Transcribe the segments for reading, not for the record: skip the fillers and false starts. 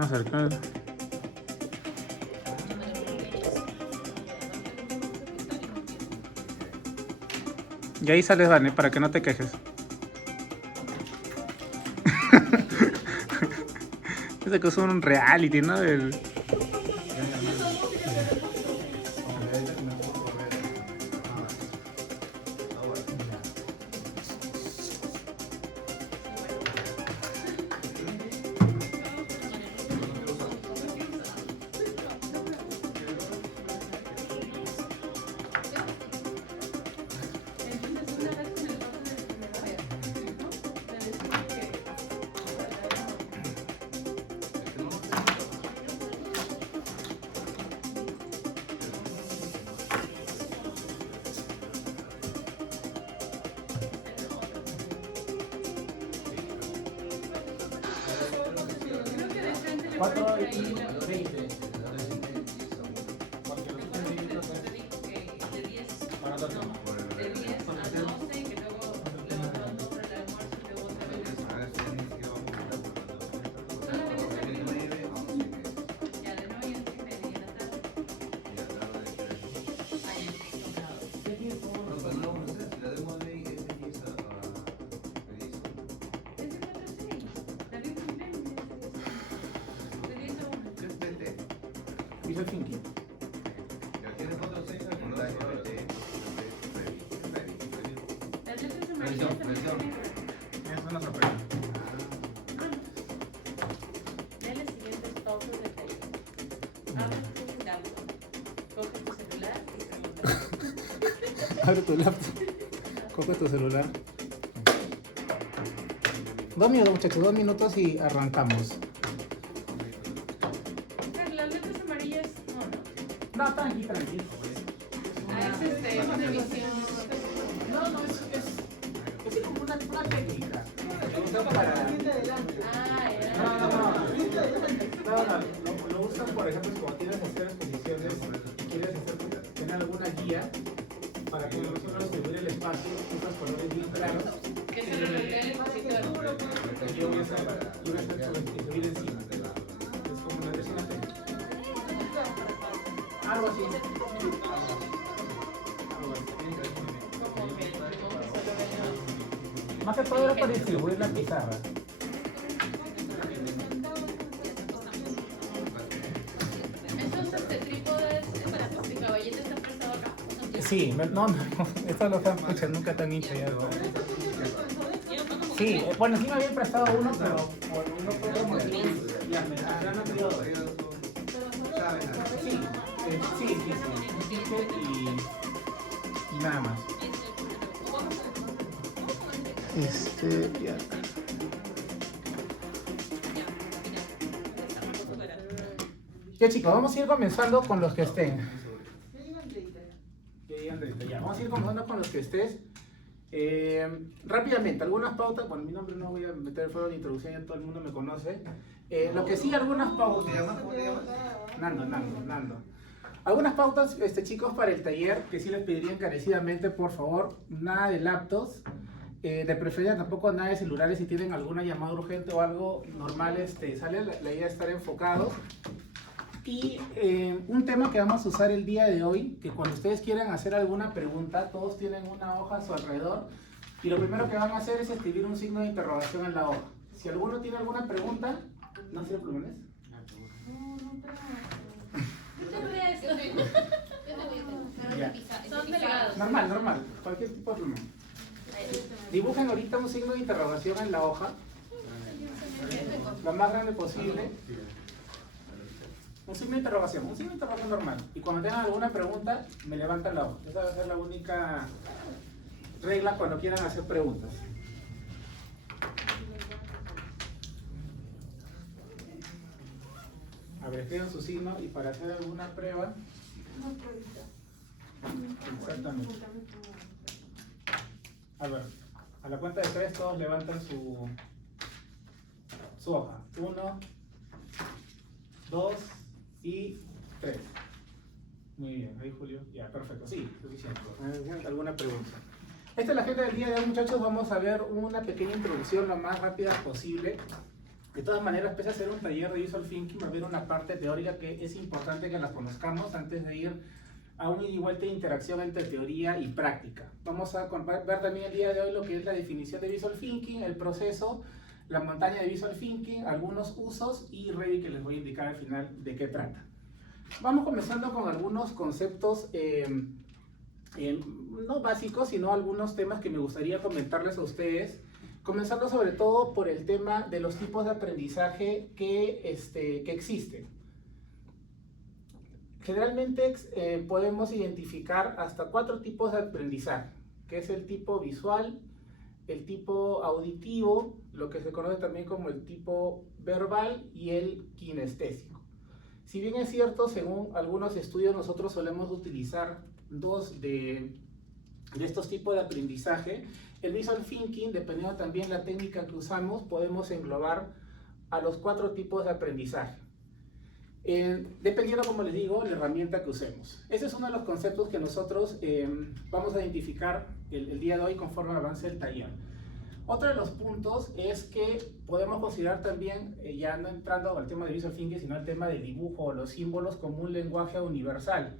Acercar. Y ahí sales, Dani, para que no te quejes. Ese que es un reality, ¿no? Piso Finky. Es una sorpresa. Dale siguientes pausas de taller. Abre tu laptop. Coge tu celular y Abre tu laptop. Coge tu celular. 2 minutos, muchachos, 2 minutos y arrancamos. las letras amarillas, no. No, tranqui, tranqui. Es una visión. No, es como una técnica. Para... No, lo usan, por ejemplo, cuando tienes que hacer exposiciones y quieres tener alguna guía para que nosotros distribuir el espacio, usas colores bien claros. Que se lo plantea el expositor. Yo voy a hacer distribuir encima. Es como una técnica. Algo así. Más que todo era para distribuir la pizarra. Esos trípodes para tu caballete está prestado acá. Sí, no, esto lo han hecho, nunca te han hecho ya. Sí, bueno, sí me habían prestado uno, pero por uno fue como ya me han pedido dos. Sí, y nada más. Ya. Ya chicos, vamos a ir comenzando con los que estén. Ya, vamos a ir comenzando con los que estés. Rápidamente, algunas pautas. Bueno, mi nombre no voy a meter fuego de introducción, ya todo el mundo me conoce. Lo que sí, algunas pautas. ¿Cómo te llamas? Nando. Algunas pautas, chicos, para el taller que sí les pediría encarecidamente, por favor, nada de laptops. De preferencia tampoco nada de celulares. Si tienen alguna llamada urgente o algo normal, sale. La idea es estar enfocados. Y un tema que vamos a usar el día de hoy, que cuando ustedes quieran hacer alguna pregunta, todos tienen una hoja a su alrededor y lo primero que van a hacer es escribir un signo de interrogación en la hoja. Si alguno tiene alguna pregunta, ¿no sirve plumones? Ya. Son delgados. Normal, cualquier tipo de plumón. Dibujen ahorita un signo de interrogación en la hoja, lo más grande posible. Un signo de interrogación normal. Y cuando tengan alguna pregunta, me levantan la hoja. Esa va a ser la única regla cuando quieran hacer preguntas. A ver, escriban su signo y para hacer alguna prueba. Exactamente. A ver, a la cuenta de 3 todos levantan su hoja. 1, 2 y 3. Muy bien, ahí Julio. Ya, perfecto. Sí, suficiente. ¿Alguna pregunta? Esta es la agenda del día de hoy, muchachos. Vamos a ver una pequeña introducción lo más rápida posible. De todas maneras, pese a ser un taller de Visual Thinking, va a haber una parte teórica que es importante que la conozcamos antes de ir a un ida y vuelta de interacción entre teoría y práctica. Vamos a ver también el día de hoy lo que es la definición de Visual Thinking, el proceso, la montaña de Visual Thinking, algunos usos y Ready, que les voy a indicar al final de qué trata. Vamos comenzando con algunos conceptos no básicos, sino algunos temas que me gustaría comentarles a ustedes, comenzando sobre todo por el tema de los tipos de aprendizaje que existen. Generalmente podemos identificar hasta 4 tipos de aprendizaje, que es el tipo visual, el tipo auditivo, lo que se conoce también como el tipo verbal y el kinestésico. Si bien es cierto, según algunos estudios, nosotros solemos utilizar 2 de estos tipos de aprendizaje. El Visual Thinking, dependiendo también la técnica que usamos, podemos englobar a los 4 tipos de aprendizaje. Dependiendo, como les digo, la herramienta que usemos. Ese es uno de los conceptos que nosotros vamos a identificar el día de hoy conforme avance el taller. Otro de los puntos es que podemos considerar también, ya no entrando al tema de Visual Thinking, sino al tema del dibujo o los símbolos como un lenguaje universal.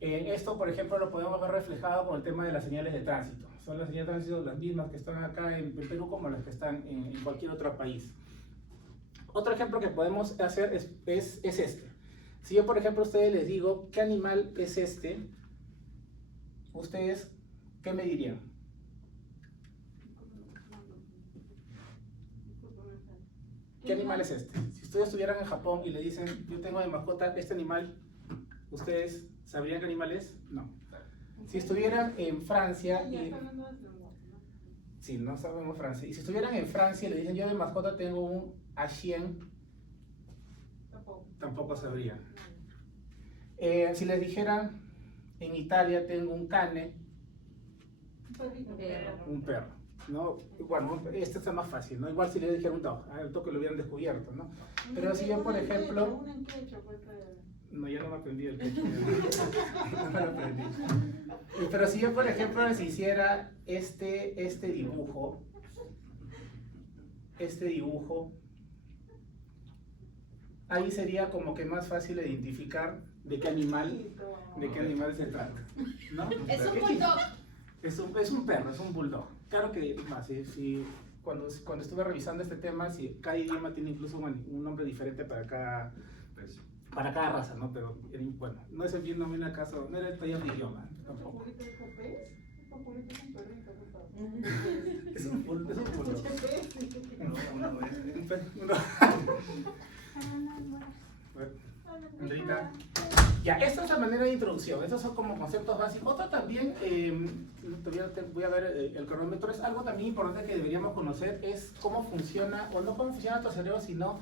Esto, por ejemplo, lo podemos ver reflejado con el tema de las señales de tránsito. Son las señales de tránsito las mismas que están acá en Perú como las que están en cualquier otro país. Otro ejemplo que podemos hacer es este. Si yo, por ejemplo, a ustedes les digo, ¿qué animal es este? ¿Ustedes qué me dirían? ¿Qué animal es este? Si ustedes estuvieran en Japón y le dicen, yo tengo de mascota este animal, ¿ustedes sabrían qué animal es? No. Si estuvieran en Francia y... Sí, no sabemos francés. Y si estuvieran en Francia y le dicen, yo de mascota tengo un Achien, tampoco sabrían. Si les dijeran, en Italia tengo un cane, un perro, ¿no? Bueno, este está más fácil, ¿no? Igual si les dijeran un dog, al toque lo hubieran descubierto, ¿no? Pero si yo, por ejemplo... No, ya no me aprendí el quechua. No me lo aprendí. Pero si yo, por ejemplo, les hiciera este dibujo, ahí sería como que más fácil identificar de qué animal se trata, ¿no? Es un bulldog. Es un perro, es un bulldog. Claro que más, cuando estuve revisando este tema, cada idioma tiene incluso un nombre diferente para cada raza, ¿no? Pero bueno, no es el bien, no viene acaso, no era el taller de idioma, tampoco. Es un bulldog. Andrita. Ya, esta es la manera de introducción, estos son como conceptos básicos. Otro también, voy a ver el cronómetro, es algo también importante que deberíamos conocer, es cómo funciona, o no cómo funciona nuestro cerebro, sino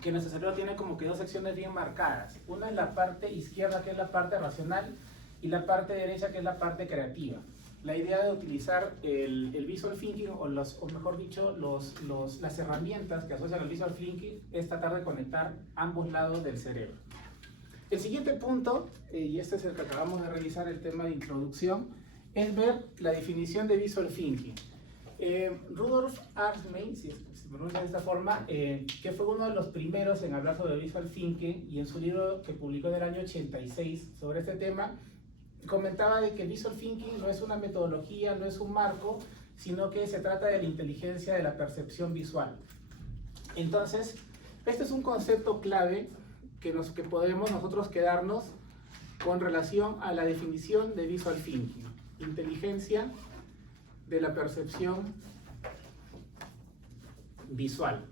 que nuestro cerebro tiene como que 2 secciones bien marcadas. Una es la parte izquierda, que es la parte racional, y la parte derecha, que es la parte creativa. La idea de utilizar el Visual Thinking, o mejor dicho, las herramientas que asocian al Visual Thinking, es tratar de conectar ambos lados del cerebro. El siguiente punto, y este es el que acabamos de revisar, el tema de introducción, es ver la definición de Visual Thinking. Rudolf Arsmein, si se pronuncia de esta forma, que fue uno de los primeros en hablar sobre Visual Thinking, y en su libro que publicó en el año 86 sobre este tema, comentaba de que el Visual Thinking no es una metodología, no es un marco, sino que se trata de la inteligencia de la percepción visual. Entonces, este es un concepto clave que podemos nosotros quedarnos con relación a la definición de Visual Thinking. Inteligencia de la percepción visual.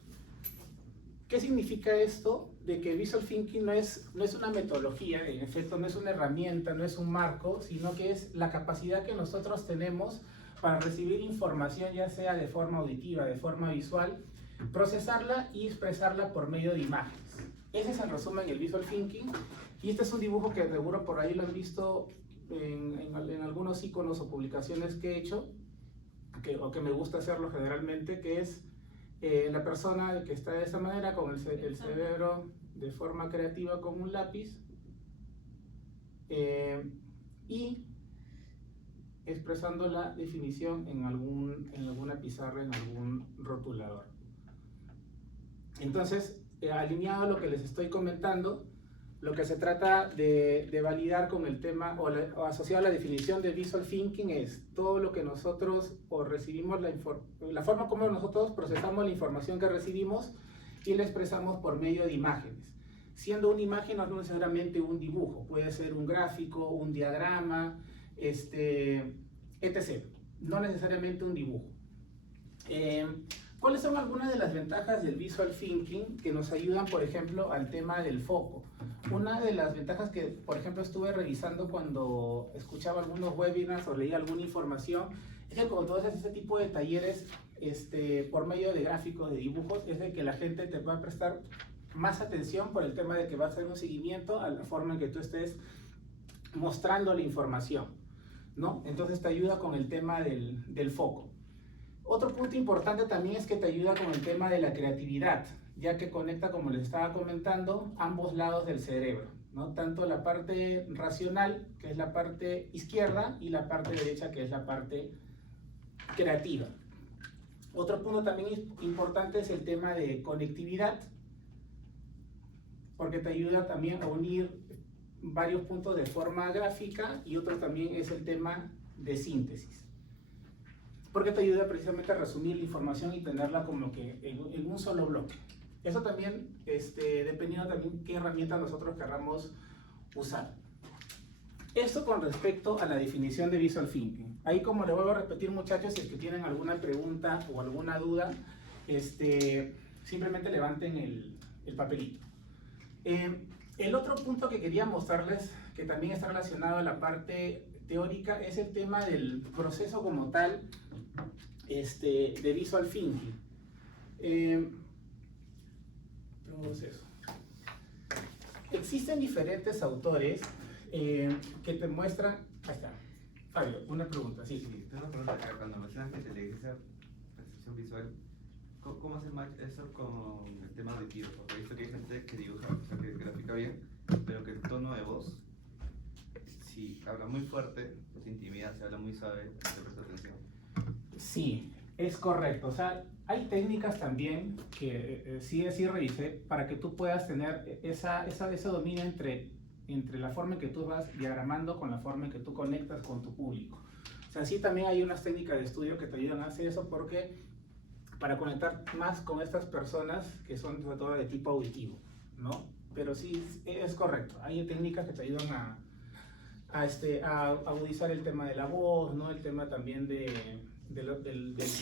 ¿Qué significa esto? De que Visual Thinking no es una metodología, en efecto no es una herramienta, no es un marco, sino que es la capacidad que nosotros tenemos para recibir información, ya sea de forma auditiva, de forma visual, procesarla y expresarla por medio de imágenes. Ese es el resumen del Visual Thinking, y este es un dibujo que seguro por ahí lo han visto en algunos iconos o publicaciones que he hecho, o que me gusta hacerlo generalmente, que es la persona que está de esa manera, con el cerebro de forma creativa con un lápiz, y expresando la definición en alguna pizarra, en algún rotulador. Entonces, alineado a lo que les estoy comentando, lo que se trata de validar con el tema o asociado a la definición de Visual Thinking es todo lo que nosotros o recibimos, la forma como nosotros procesamos la información que recibimos y la expresamos por medio de imágenes. Siendo una imagen no necesariamente un dibujo, puede ser un gráfico, un diagrama, etc. No necesariamente un dibujo. ¿Cuáles son algunas de las ventajas del Visual Thinking que nos ayudan, por ejemplo, al tema del foco? Una de las ventajas que, por ejemplo, estuve revisando cuando escuchaba algunos webinars o leía alguna información, es que cuando haces este tipo de talleres por medio de gráficos, de dibujos, es de que la gente te va a prestar más atención por el tema de que va a hacer un seguimiento a la forma en que tú estés mostrando la información, ¿no? Entonces te ayuda con el tema del foco. Otro punto importante también es que te ayuda con el tema de la creatividad, ya que conecta, como les estaba comentando, ambos lados del cerebro, ¿no? Tanto la parte racional, que es la parte izquierda, y la parte derecha, que es la parte creativa. Otro punto también importante es el tema de conectividad, porque te ayuda también a unir varios puntos de forma gráfica, y otro también es el tema de síntesis, porque te ayuda precisamente a resumir la información y tenerla como que en un solo bloque. Eso también, dependiendo también qué herramienta nosotros querramos usar. Esto con respecto a la definición de Visual Thinking. Ahí, como le vuelvo a repetir, muchachos, si es que tienen alguna pregunta o alguna duda, simplemente levanten el papelito. El otro punto que quería mostrarles, que también está relacionado a la parte teórica, es el tema del proceso como tal de Visual Thinking. Proceso. Existen diferentes autores que te muestran. Ahí está. Fabio, una pregunta. Sí, Sí, tengo una pregunta acá. Cuando mencionas inteligencia, percepción visual, ¿cómo hace match eso con el tema auditivo? Porque he visto que hay gente que dibuja, o sea, que grafica bien, pero que el tono de voz, si habla muy fuerte, pues intimida, si habla muy suave, te presta atención. Sí, es correcto. O sea, hay técnicas también que sí revisé para que tú puedas tener ese dominio entre la forma en que tú vas diagramando con la forma en que tú conectas con tu público. O sea, sí también hay unas técnicas de estudio que te ayudan a hacer eso, porque para conectar más con estas personas que son sobre todo de tipo auditivo, ¿no? Pero sí, es correcto. Hay técnicas que te ayudan a agudizar el tema de la voz, ¿no? El tema también del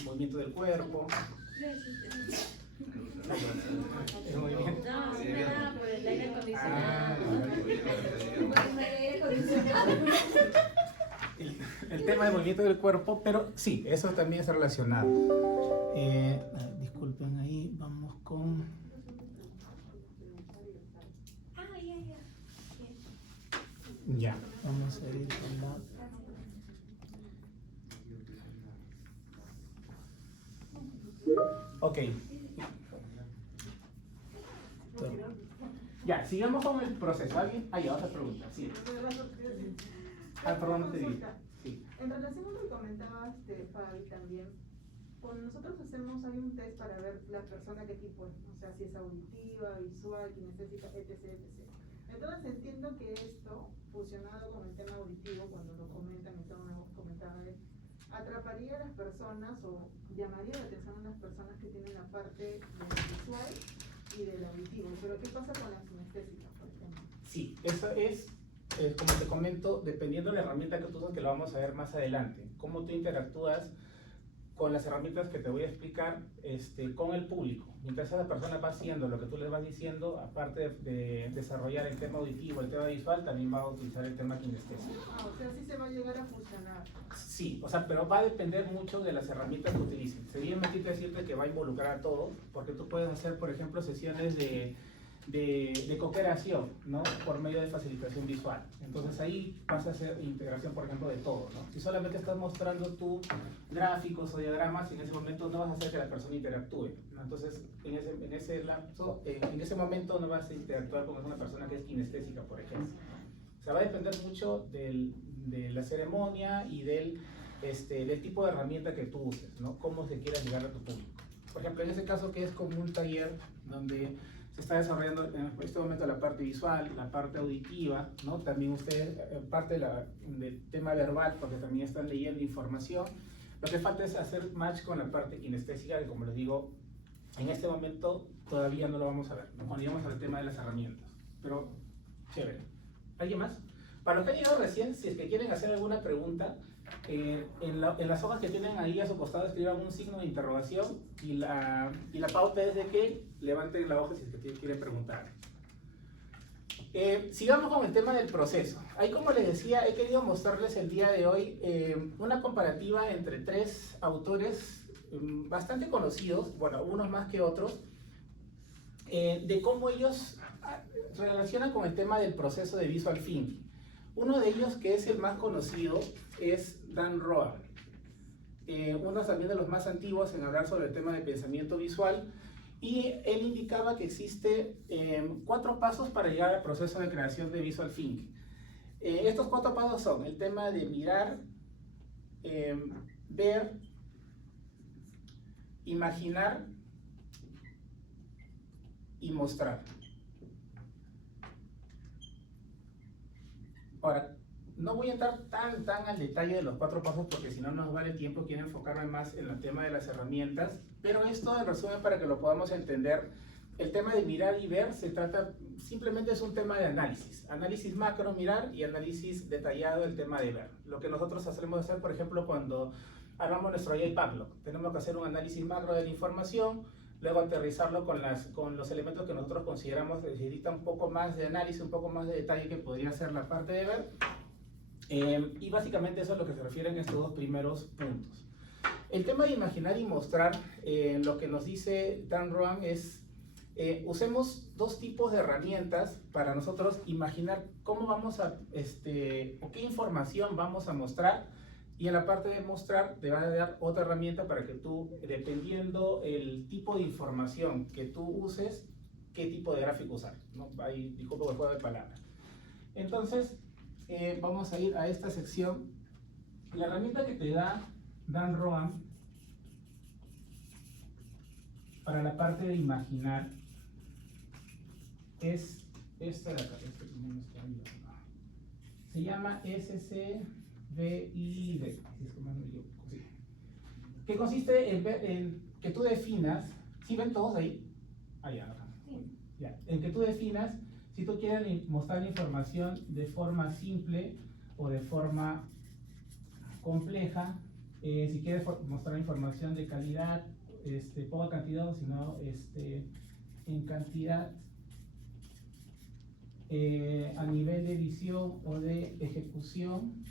movimiento del cuerpo. El movimiento. No, por el aire acondicionado. El tema del movimiento del cuerpo, pero sí, eso también está relacionado. Disculpen, ahí vamos con. Ya, vamos a ir con la. Ok. Ya, sigamos con el proceso. ¿Alguien? Ah, ya, otra pregunta. Sí. Perdón, no te digo. Sí. En relación a lo que comentaba Fabi también, cuando nosotros hay un test para ver la persona qué tipo es, o sea, si es auditiva, visual, kinestésica, etc. Entonces entiendo que esto, fusionado con el tema auditivo, cuando lo comentan, comentaba él, atraparía a las personas o llamaría la atención a las personas que tienen la parte del visual y del auditivo. Pero ¿qué pasa con la kinestésica, por ejemplo? Sí, eso es, como te comento, dependiendo de la herramienta que tú usas, que lo vamos a ver más adelante, cómo tú interactúas con las herramientas que te voy a explicar con el público. Mientras esa persona va haciendo lo que tú les vas diciendo, aparte de desarrollar el tema auditivo, el tema visual, también va a utilizar el tema kinestésico. O sea, sí se va a llegar a fusionar. Sí, o sea, pero va a depender mucho de las herramientas que utilicen. Sería mentira decirte que va a involucrar a todos, porque tú puedes hacer, por ejemplo, sesiones de cooperación, ¿no? Por medio de facilitación visual. Entonces ahí vas a hacer integración, por ejemplo, de todo, ¿no? Si solamente estás mostrando tú gráficos o diagramas, en ese momento no vas a hacer que la persona interactúe, ¿no? Entonces, en ese lapso, en ese momento no vas a interactuar con una persona que es kinestésica, por ejemplo. O sea, va a depender mucho de la ceremonia y del tipo de herramienta que tú uses, ¿no? Cómo se quiera llegar a tu público. por ejemplo, en ese caso que es como un taller donde se está desarrollando en este momento la parte visual, la parte auditiva, ¿no? También ustedes, parte del tema verbal, porque también están leyendo información. Lo que falta es hacer match con la parte kinestésica, que como les digo, en este momento todavía no lo vamos a ver, ¿no? Cuando llegamos al tema de las herramientas. Pero, chévere. ¿Alguien más? Para los que han llegado recién, si es que quieren hacer alguna pregunta, en las hojas que tienen ahí a su costado escriban un signo de interrogación y la pauta es de que levanten la hoja si es que quieren preguntar. Sigamos con el tema del proceso. Ahí, como les decía, he querido mostrarles el día de hoy una comparativa entre 3 autores bastante conocidos, bueno, unos más que otros, de cómo ellos relacionan con el tema del proceso de visual thinking. Uno de ellos, que es el más conocido, es Dan Roam, uno también de los más antiguos en hablar sobre el tema de pensamiento visual, y él indicaba que existe 4 pasos para llegar al proceso de creación de visual thinking. Estos 4 pasos son el tema de mirar, ver, imaginar y mostrar. Ahora, no voy a entrar tan al detalle de los 4 pasos porque si no nos vale tiempo, quiero enfocarme más en el tema de las herramientas, pero esto en resumen para que lo podamos entender. El tema de mirar y ver se trata, simplemente es un tema de análisis macro, mirar, y análisis detallado, el tema de ver. Lo que nosotros solemos hacer, por ejemplo, cuando armamos nuestro AI Backlog, tenemos que hacer un análisis macro de la información, luego aterrizarlo con los elementos que nosotros consideramos necesita un poco más de análisis, un poco más de detalle que podría ser la parte de ver. Y básicamente eso es lo que se refieren estos 2 primeros puntos. El tema de imaginar y mostrar, lo que nos dice Dan Roam es, usemos 2 tipos de herramientas para nosotros imaginar cómo vamos a, o qué información vamos a mostrar, y en la parte de mostrar te va a dar otra herramienta para que tú, dependiendo el tipo de información que tú uses, qué tipo de gráfico usar, ¿no? Ahí, disculpo el juego de palabras. Entonces, vamos a ir a esta sección. La herramienta que te da Dan Roam para la parte de imaginar es esta de acá. Se llama SCVID, que consiste en que tú definas, ¿sí ven todos ahí? Allá, ya, en que tú definas si tú quieres mostrar información de forma simple o de forma compleja, si quieres mostrar información de calidad, poca cantidad, sino en cantidad, a nivel de visión o de ejecución,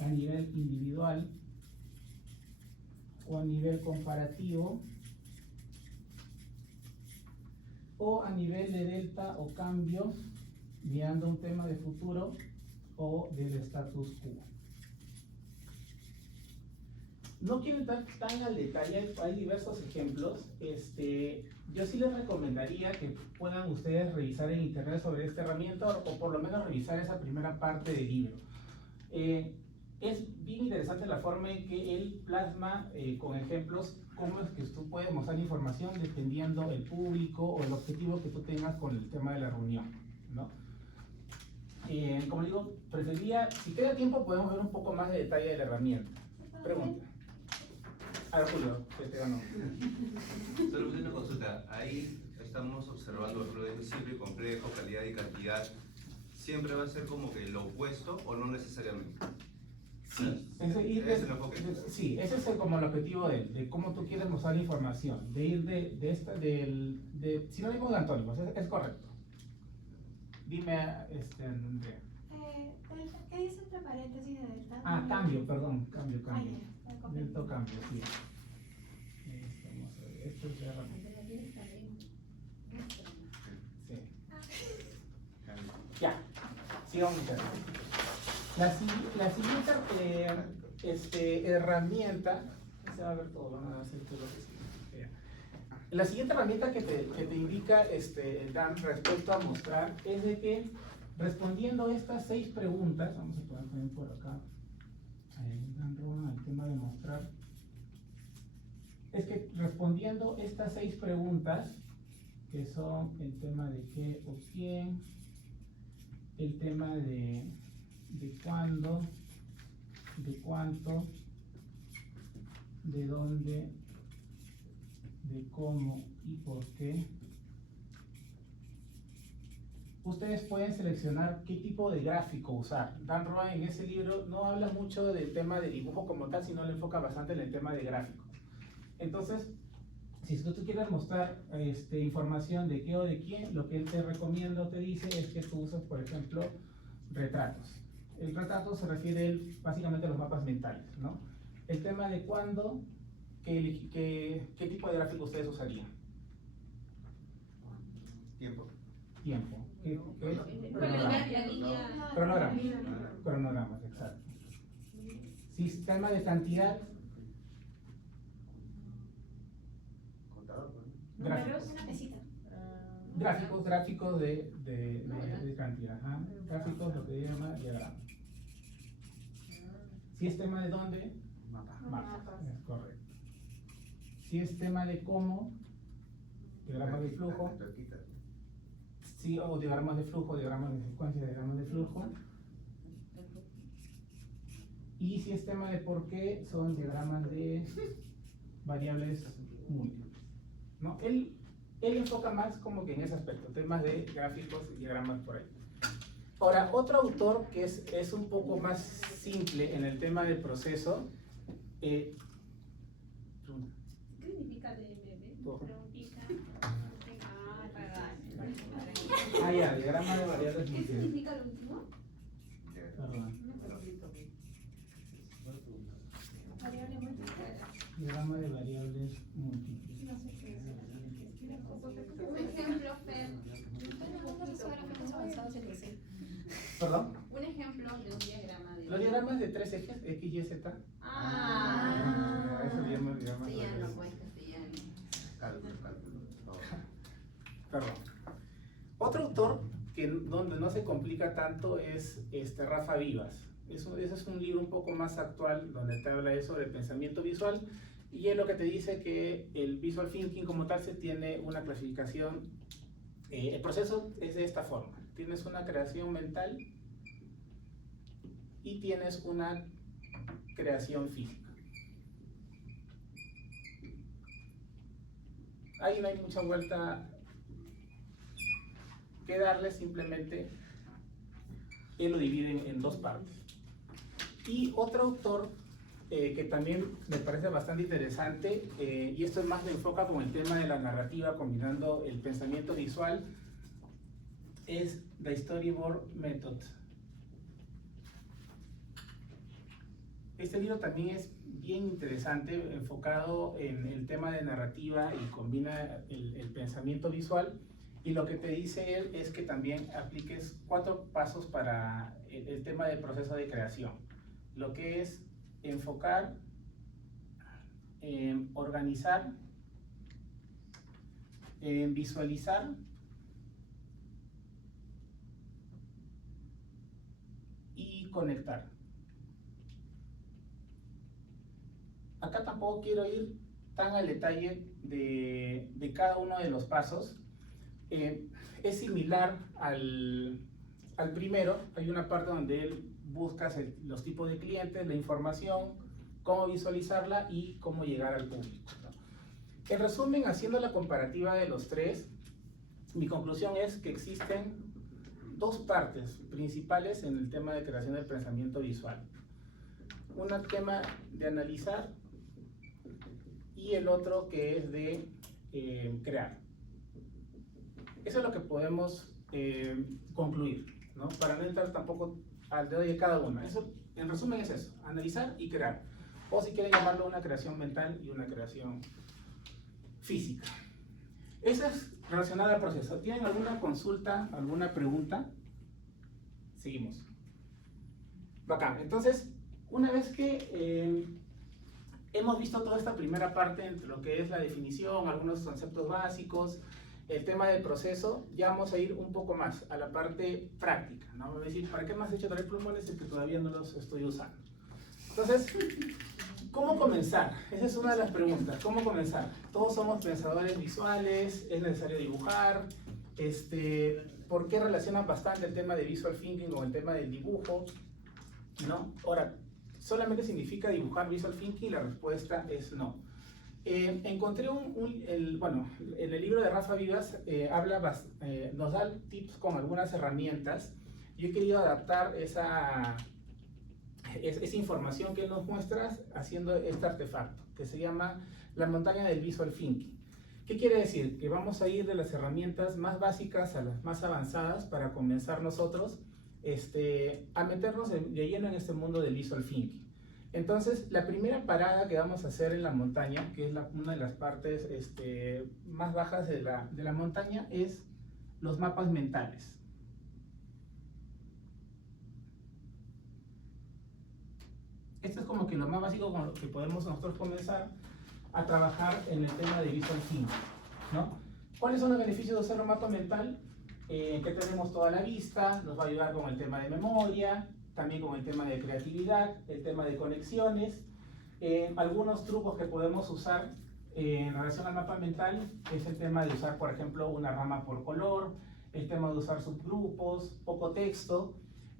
a nivel individual o a nivel comparativo, o a nivel de delta o cambio, guiando un tema de futuro o del status quo. No quiero entrar tan al detalle, hay diversos ejemplos. Yo sí les recomendaría que puedan ustedes revisar en internet sobre esta herramienta, o por lo menos revisar esa primera parte del libro. Es bien interesante la forma en que él plasma con ejemplos cómo es que tú puedes mostrar información dependiendo el público o el objetivo que tú tengas con el tema de la reunión, ¿no? Como digo, preferiría, si queda tiempo, podemos ver un poco más de detalle de la herramienta. Pregunta. A ver, Julio, que te ganó. Solo una consulta. Ahí estamos observando el problema simple, complejo, calidad y cantidad. ¿Siempre va a ser como que lo opuesto o no necesariamente? Sí, ese es el enfoque. Sí, ese es como el objetivo de cómo tú quieres mostrar la información, de ir de sinónimos de antónimos, es correcto. Dime, Andrea. ¿Qué dice entre paréntesis de delta? Cambio, perdón, cambio. Ah, ya, Delta cambio, sí. Vamos a ver, esto es la herramienta. Sí. Ya, sigamos. La siguiente herramienta, se va a ver todo, vamos a hacer todo lo que sigue. La siguiente herramienta que te indica Dan respecto a mostrar es de que respondiendo estas 6 preguntas, vamos a poner también por acá, Dan Roam, el tema de mostrar. es que respondiendo estas 6 preguntas, que son el tema de qué o quién, el tema de cuándo, de cuánto, de dónde, de cómo y por qué, ustedes pueden seleccionar qué tipo de gráfico usar. Dan Roan en ese libro no habla mucho del tema de dibujo como tal, sino le enfoca bastante en el tema de gráfico. Entonces, si tú quieres mostrar información de qué o de quién, lo que él te recomienda o te dice es que tú uses, por ejemplo, retratos. El retrato se refiere básicamente a los mapas mentales, ¿no? El tema de cuándo, ¿qué tipo de gráfico ustedes usarían? Tiempo. Tiempo. ¿Qué es? Cronograma. Cronogramas. Cronogramas, exacto. Sistema de cantidad. Contador, ¿no? Gráficos. Una mesita. Gráficos de cantidad. Ajá. Gráficos, lo que se llama diagrama. Si es tema de dónde, Mapa. mapas. Es correcto. Si es tema de cómo, diagramas de flujo. Sí, o diagramas de flujo, diagramas de secuencia, diagramas de flujo. Y si es tema de por qué, son diagramas de variables múltiples, ¿no? Él enfoca más como que en ese aspecto, temas de gráficos y diagramas por ahí. Ahora, otro autor que es un poco más simple en el tema del proceso. ¿Qué significa DMB? Todo. Preguntita. Ah, ya, diagrama de variables ¿Qué múltiples. significa lo último? Perdón. Variable múltiple. Diagrama de variables múltiples. No sé qué es. Un ejemplo, Fer. ¿Perdón? Un ejemplo de un diagrama de. Los diagramas de 3 ejes, X, Y, Z. Ah. Eso le llaman diagramas de Castellano, variables. pues, castellano. Cálculo. Todo. Perdón. Otro autor donde no se complica tanto es Rafa Vivas. Ese es un libro un poco más actual donde te habla eso de pensamiento visual, y es lo que te dice que el visual thinking como tal se tiene una clasificación. El proceso es de esta forma: tienes una creación mental y tienes una creación física. Ahí no hay mucha vuelta que darle, simplemente él lo divide en 2 partes. Y otro autor que también me parece bastante interesante, y esto es más de enfoca con el tema de la narrativa, combinando el pensamiento visual, es The Storyboard Method. Este libro también es bien interesante, enfocado en el tema de narrativa y combina el pensamiento visual. Y lo que te dice él es que también apliques 4 pasos para el tema del proceso de creación. Lo que es enfocar, organizar, visualizar y conectar. Acá tampoco quiero ir tan al detalle de cada uno de los pasos. Es similar al primero. Hay una parte donde él busca los tipos de clientes, la información, cómo visualizarla y cómo llegar al público, ¿no? En resumen, haciendo la comparativa de los 3, mi conclusión es que existen 2 partes principales en el tema de creación del pensamiento visual. Un tema de analizar y el otro que es de crear. Eso es lo que podemos concluir, ¿no? Para no entrar tampoco al dedo de cada una. Eso, en resumen, es eso: analizar y crear. O si quieren llamarlo una creación mental y una creación física. Esa es relacionada al proceso. ¿Tienen alguna consulta, alguna pregunta? Seguimos. Bacán. Entonces, una vez que hemos visto toda esta primera parte entre lo que es la definición, algunos conceptos básicos, el tema del proceso, ya vamos a ir un poco más a la parte práctica, ¿no? Es decir, ¿para qué me has hecho traer plumones si es que todavía no los estoy usando? Entonces, ¿Cómo comenzar? Esa es una de las preguntas. ¿Cómo comenzar? Todos somos pensadores visuales, es necesario dibujar. ¿Por qué relacionan bastante el tema de visual thinking con el tema del dibujo? ¿No? Ahora, ¿solamente significa dibujar visual thinking? La respuesta es no. Encontré bueno, en el libro de Rafa Vivas nos da tips con algunas herramientas. Yo he querido adaptar esa información que él nos muestra haciendo este artefacto que se llama la montaña del visual thinking. ¿Qué quiere decir? Que vamos a ir de las herramientas más básicas a las más avanzadas para comenzar nosotros a meternos de lleno en este mundo del visual thinking. Entonces, la primera parada que vamos a hacer en la montaña, que es una de las partes más bajas de la montaña, es los mapas mentales. Esto es como que lo más básico con lo que podemos nosotros comenzar a trabajar en el tema de visual thinking, ¿no? ¿Cuáles son los beneficios de usar un mapa mental? Que tenemos toda la vista, nos va a ayudar con el tema de memoria, también con el tema de creatividad, el tema de conexiones. Algunos trucos que podemos usar en relación al mapa mental es el tema de usar, por ejemplo, una rama por color, el tema de usar subgrupos, poco texto.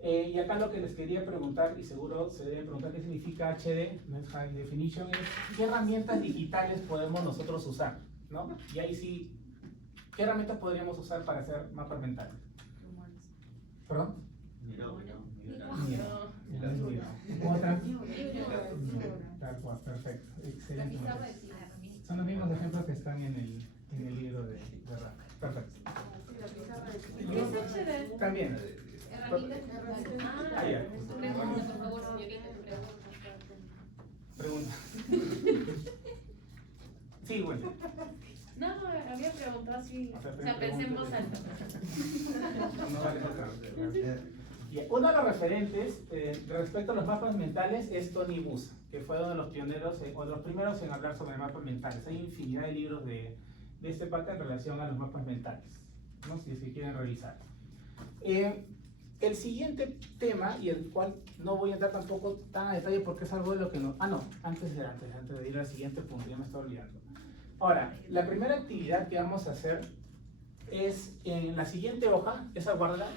Y acá lo que les quería preguntar, y seguro se deben preguntar qué significa HD, no es High Definition, es qué herramientas digitales podemos nosotros usar, ¿no? Y ahí sí, ¿qué herramientas podríamos usar para hacer mapas mentales? ¿Perdón? Mira. ¿Otra? Tal cual, perfecto, excelente. Son los mismos ejemplos que están en el libro de Rafa. Perfecto. ¿Qué es HD? También. Ah, ya. Pregunta, por favor, señorita. Pregunta. Sí, bueno. No, había preguntado así. O sea, O sea, pensé en voz alta. No vale otra. Uno de los referentes respecto a los mapas mentales es Tony Buzan, que fue uno de los pioneros, o de los primeros en hablar sobre mapas mentales. Hay infinidad de libros de este pata en relación a los mapas mentales, ¿no? Si quieren revisar. El siguiente tema, y el cual no voy a entrar tampoco tan a detalle porque es algo de lo que no... Ah, no, antes de ir al siguiente punto, ya me estaba olvidando. Ahora, la primera actividad que vamos a hacer es en la siguiente hoja, esa guarda,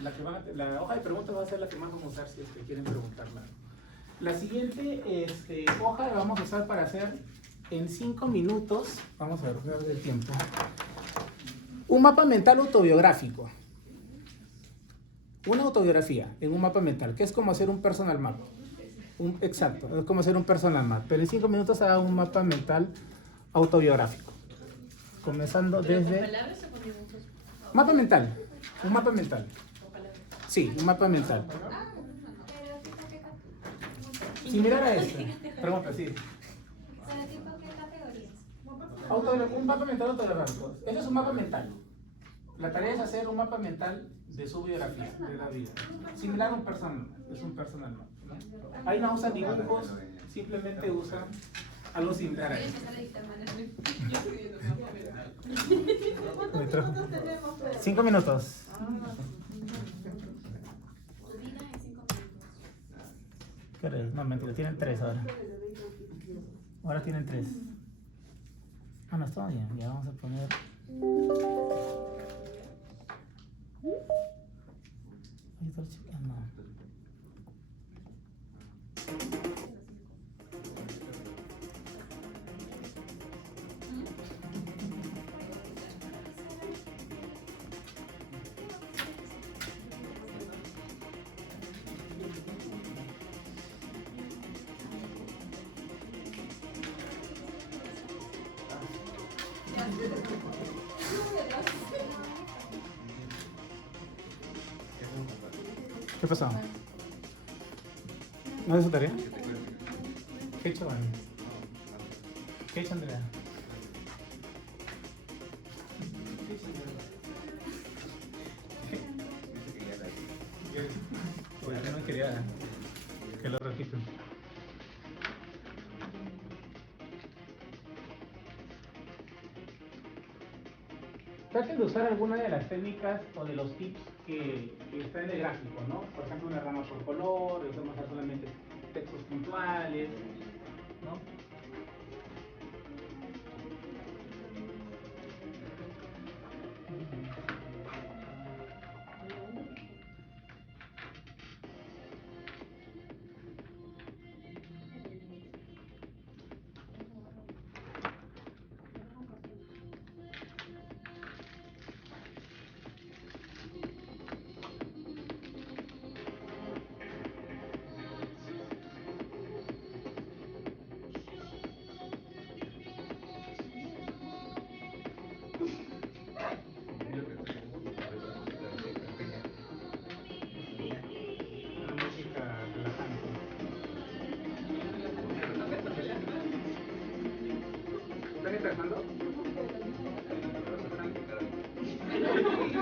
la hoja de preguntas va a ser la que más vamos a usar si es que quieren preguntarla. La siguiente hoja la vamos a usar para hacer en 5 minutos, vamos a ver el tiempo, un mapa mental autobiográfico. Una autobiografía en un mapa mental, que es como hacer un personal map. Exacto, es como hacer un personal map, pero en 5 minutos haga un mapa mental autobiográfico. Comenzando ¿Pero desde... con palabras o con dibujos? Mapa mental, un mapa mental. Con palabras. Sí, un mapa mental. Sin mirar a esto. Pregunta, sí. Un mapa mental autobiográfico. Eso es un mapa mental. La tarea es hacer un mapa mental de su biografía, de la vida. Similar a un personal, es un personal map, ¿no? Ahí no usan dibujos, simplemente usan algo similar a eso. ¿Cuántos tenemos? 5 minutos. ¿Qué hora es? No, mentira, tienen 3 ahora. Ahora tienen 3. Ah, no, está bien. Ya vamos a poner... Ahí está el chico. Ah, no. ¿Qué pasó? ¿No es su tarea? ¿Qué he hecho, Vani? ¿Qué he hecho, Andrea? ¿Qué he hecho, Andrea? Pues yo no quería que lo repitan. Traten de usar alguna de las técnicas o de los tips que están en el gráfico, ¿no? Por ejemplo, una rama por color, usamos solamente textos puntuales, ¿no?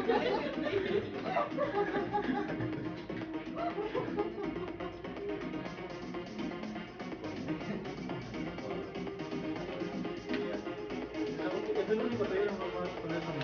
Es el único taller que vamos a poner con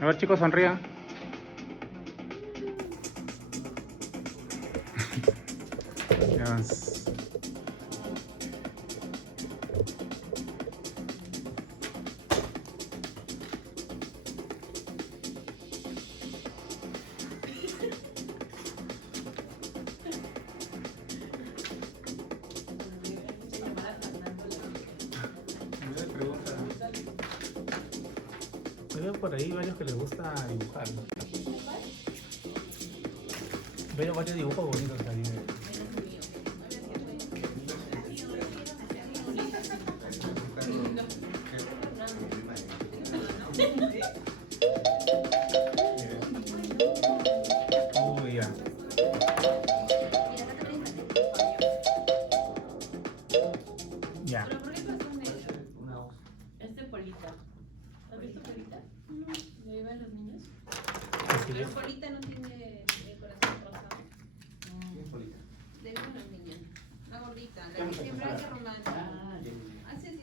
A ver, chicos, sonrían. Ya vas. Me pregunta. Veo por ahí varios que les gusta dibujar. Veo varios dibujos bonitos ahí. Uy, ya. Ya. Pero ¿por qué razón este Polita? ¿Has visto Polita? No. ¿Lo llevan los niños? Pero Polita no tiene el corazón rosado. Le digo a las niñas. La gordita, la que siempre hace romántica. Así es, ¿no?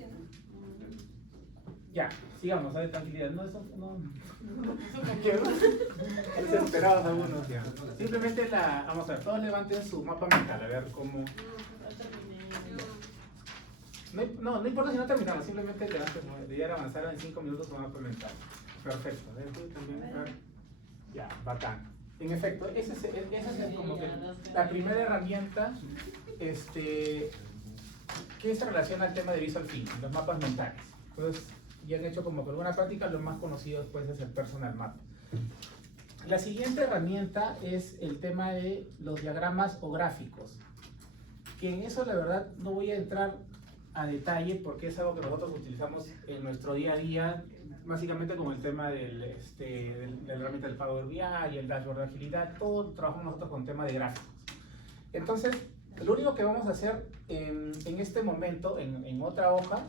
Ya, sigamos, ¿sabes? Tranquilidad. No, eso no. Desesperados algunos ya. Simplemente vamos a ver, todos levanten su mapa mental, a ver cómo. No importa si no terminamos, simplemente levanten, deberían avanzar en 5 minutos su mapa mental. Perfecto, a ver, tú también, a ver. Ya, bacán. En efecto, esa es como que la primera herramienta que se relaciona al tema de visual thinking, los mapas mentales. Entonces, ya han hecho como que alguna práctica, lo más conocido después es el personal map. La siguiente herramienta es el tema de los diagramas o gráficos, que en eso la verdad no voy a entrar a detalle porque es algo que nosotros utilizamos en nuestro día a día, básicamente como el tema de la herramienta del Power BI y el dashboard de agilidad, todo trabajamos nosotros con tema de gráficos. Entonces, lo único que vamos a hacer en este momento, en otra hoja,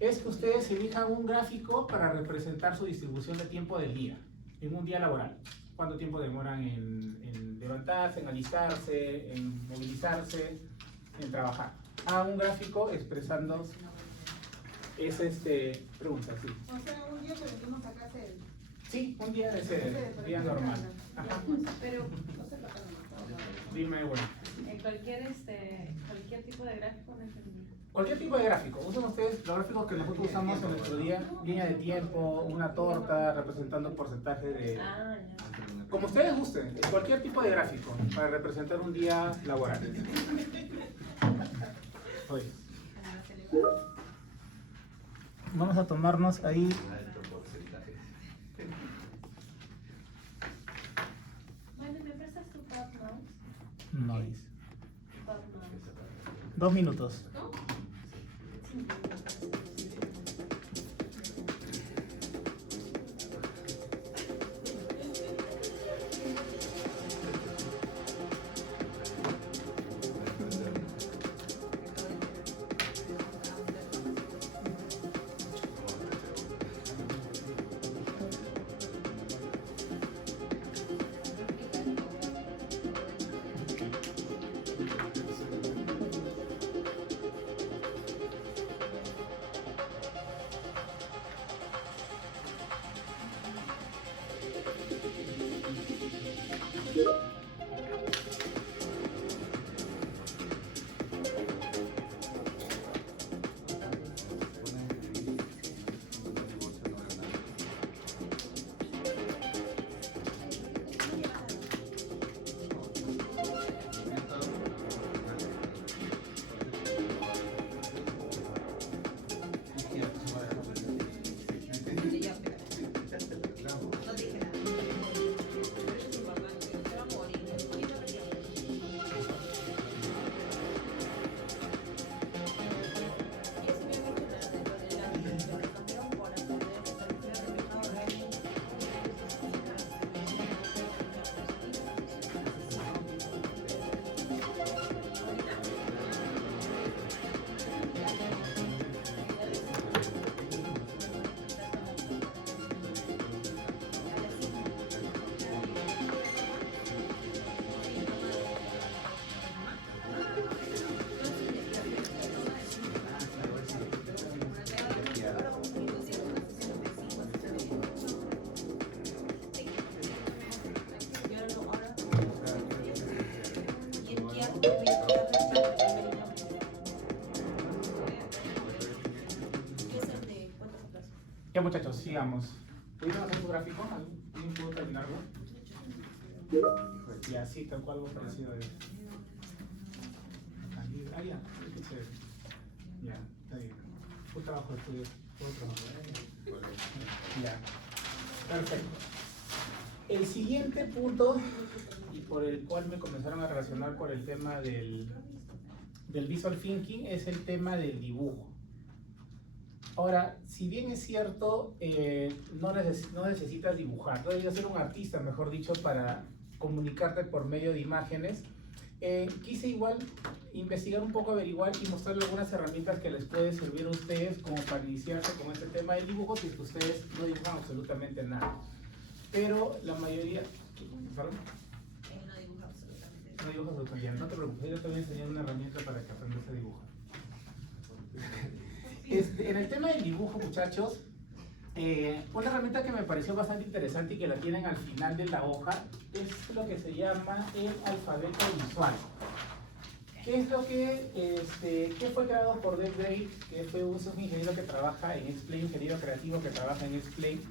es que ustedes elijan un gráfico para representar su distribución de tiempo del día, en un día laboral. ¿Cuánto tiempo demoran en levantarse, en alistarse, en movilizarse, en trabajar? Un gráfico expresando pregunta, sí. O sea, un día que venimos acá a hacer. Sí, un día de ser, un día normal. Ajá. Pero, no se lo hagan. Dime, bueno. Cualquier tipo de gráfico no entendí. Cualquier tipo de gráfico. Usan ustedes los gráficos que nosotros usamos en nuestro día, línea de tiempo, una torta representando un porcentaje de... Ah, ya. Como ustedes gusten, cualquier tipo de gráfico para representar un día laboral. Oye. Vamos a tomarnos ahí. Bueno, ¿me prestas tu pad mouse? No dice. Pad mouse. 2 minutos. ¿No? Ya muchachos, sigamos. ¿Pudieron hacer su gráfico? ¿Alguien pudo terminarlo? Pues ya, sí, tal cual algo parecido a eso. Ah, ya, qué chévere. Ya, está bien. Un trabajo de estudio. Otro trabajo. Ya, perfecto. El siguiente punto, y por el cual me comenzaron a relacionar por el tema del visual thinking, es el tema del dibujo. Ahora, si bien es cierto, no necesitas dibujar, no deberías ser un artista, mejor dicho, para comunicarte por medio de imágenes. Quise igual investigar un poco, averiguar y mostrarles algunas herramientas que les puede servir a ustedes como para iniciarse con este tema del dibujo, si es que ustedes no dibujan absolutamente nada. Pero la mayoría... ¿Perdón? No dibuja absolutamente nada. No dibujas absolutamente nada, no te preocupes, yo te voy a enseñar una herramienta para que aprendas a dibujar. En el tema del dibujo, muchachos, una herramienta que me pareció bastante interesante y que la tienen al final de la hoja es lo que se llama el alfabeto visual. ¿Qué es lo que fue creado por Dave Gray, que fue un ingeniero que trabaja en Explain, ingeniero creativo que trabaja en Explain?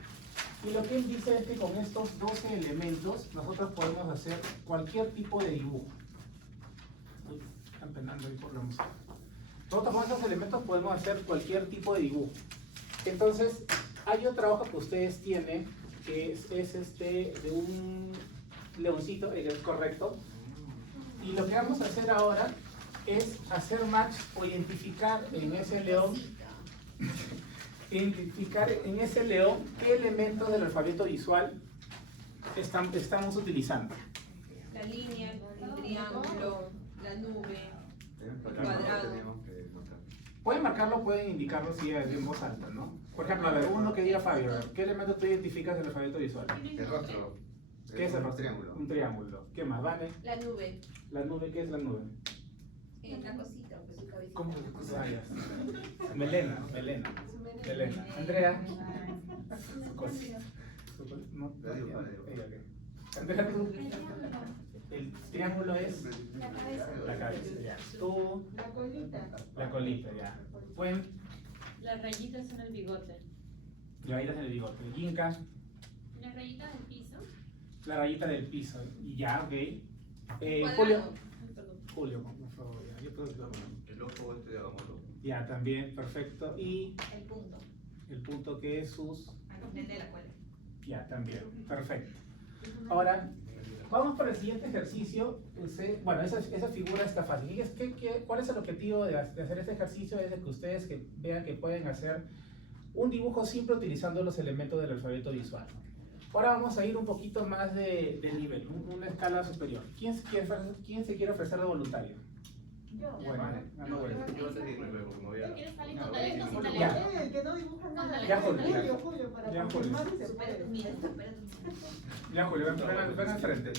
Y lo que él dice es que con estos 12 elementos nosotros podemos hacer cualquier tipo de dibujo. Uy, están penando ahí por la música. Nosotros con estos elementos podemos hacer cualquier tipo de dibujo. Entonces, hay otra hoja que ustedes tienen, que es de un leoncito, que es correcto. Y lo que vamos a hacer ahora es hacer match o identificar en ese león, qué elementos del alfabeto visual estamos utilizando. La línea, el triángulo, la nube, el cuadrado. Pueden marcarlo, pueden indicarlo si es en voz alta, ¿no? Por ejemplo, a ver, uno que diga Fabio, ¿qué elemento tú identificas del alfabeto visual? El rostro. ¿Qué es el Un rostro? triángulo. Un triángulo. ¿Qué más? ¿Vale? La nube. ¿La nube? ¿Qué es la nube? La cosita, pues su cabecita. ¿Cómo se llama? Melena. Andrea. Su cosita. No, La dibujo, la dibujo. ella, ok. Andrea, tú. El triángulo es la cabeza, ya. Tú, La colita. la colita, ya. Pueden, Las rayitas son el bigote. la rayita en el bigote. Yinka, La rayita del piso. la rayita del piso. Y ya, ok. Cuadrado. Julio. Ay, perdón. Julio, por favor, ya. Yo puedo decirlo. El ojo este de hagámoslo. Ya, también, perfecto. Y El punto. el punto que es sus... Al final de la cola. Ya, también, perfecto. Ahora, vamos para el siguiente ejercicio. Bueno, esa figura está fácil. ¿Cuál es el objetivo de hacer este ejercicio? Es de que ustedes vean que pueden hacer un dibujo simple utilizando los elementos del alfabeto visual. Ahora vamos a ir un poquito más de nivel, una escala superior. ¿Quién se quiere ofrecer de voluntario? Yo. Bueno, ganó bueno. Yo voy a seguirme, pero como voy a... ¿Tú quieres salir No, con talentos sin ya. talento? El que no dibuja nada. Ya, Julio. Julio, para Ya, confirmar Julio. si se puede. Mira, espérate. Ya, Julio, ven al frente.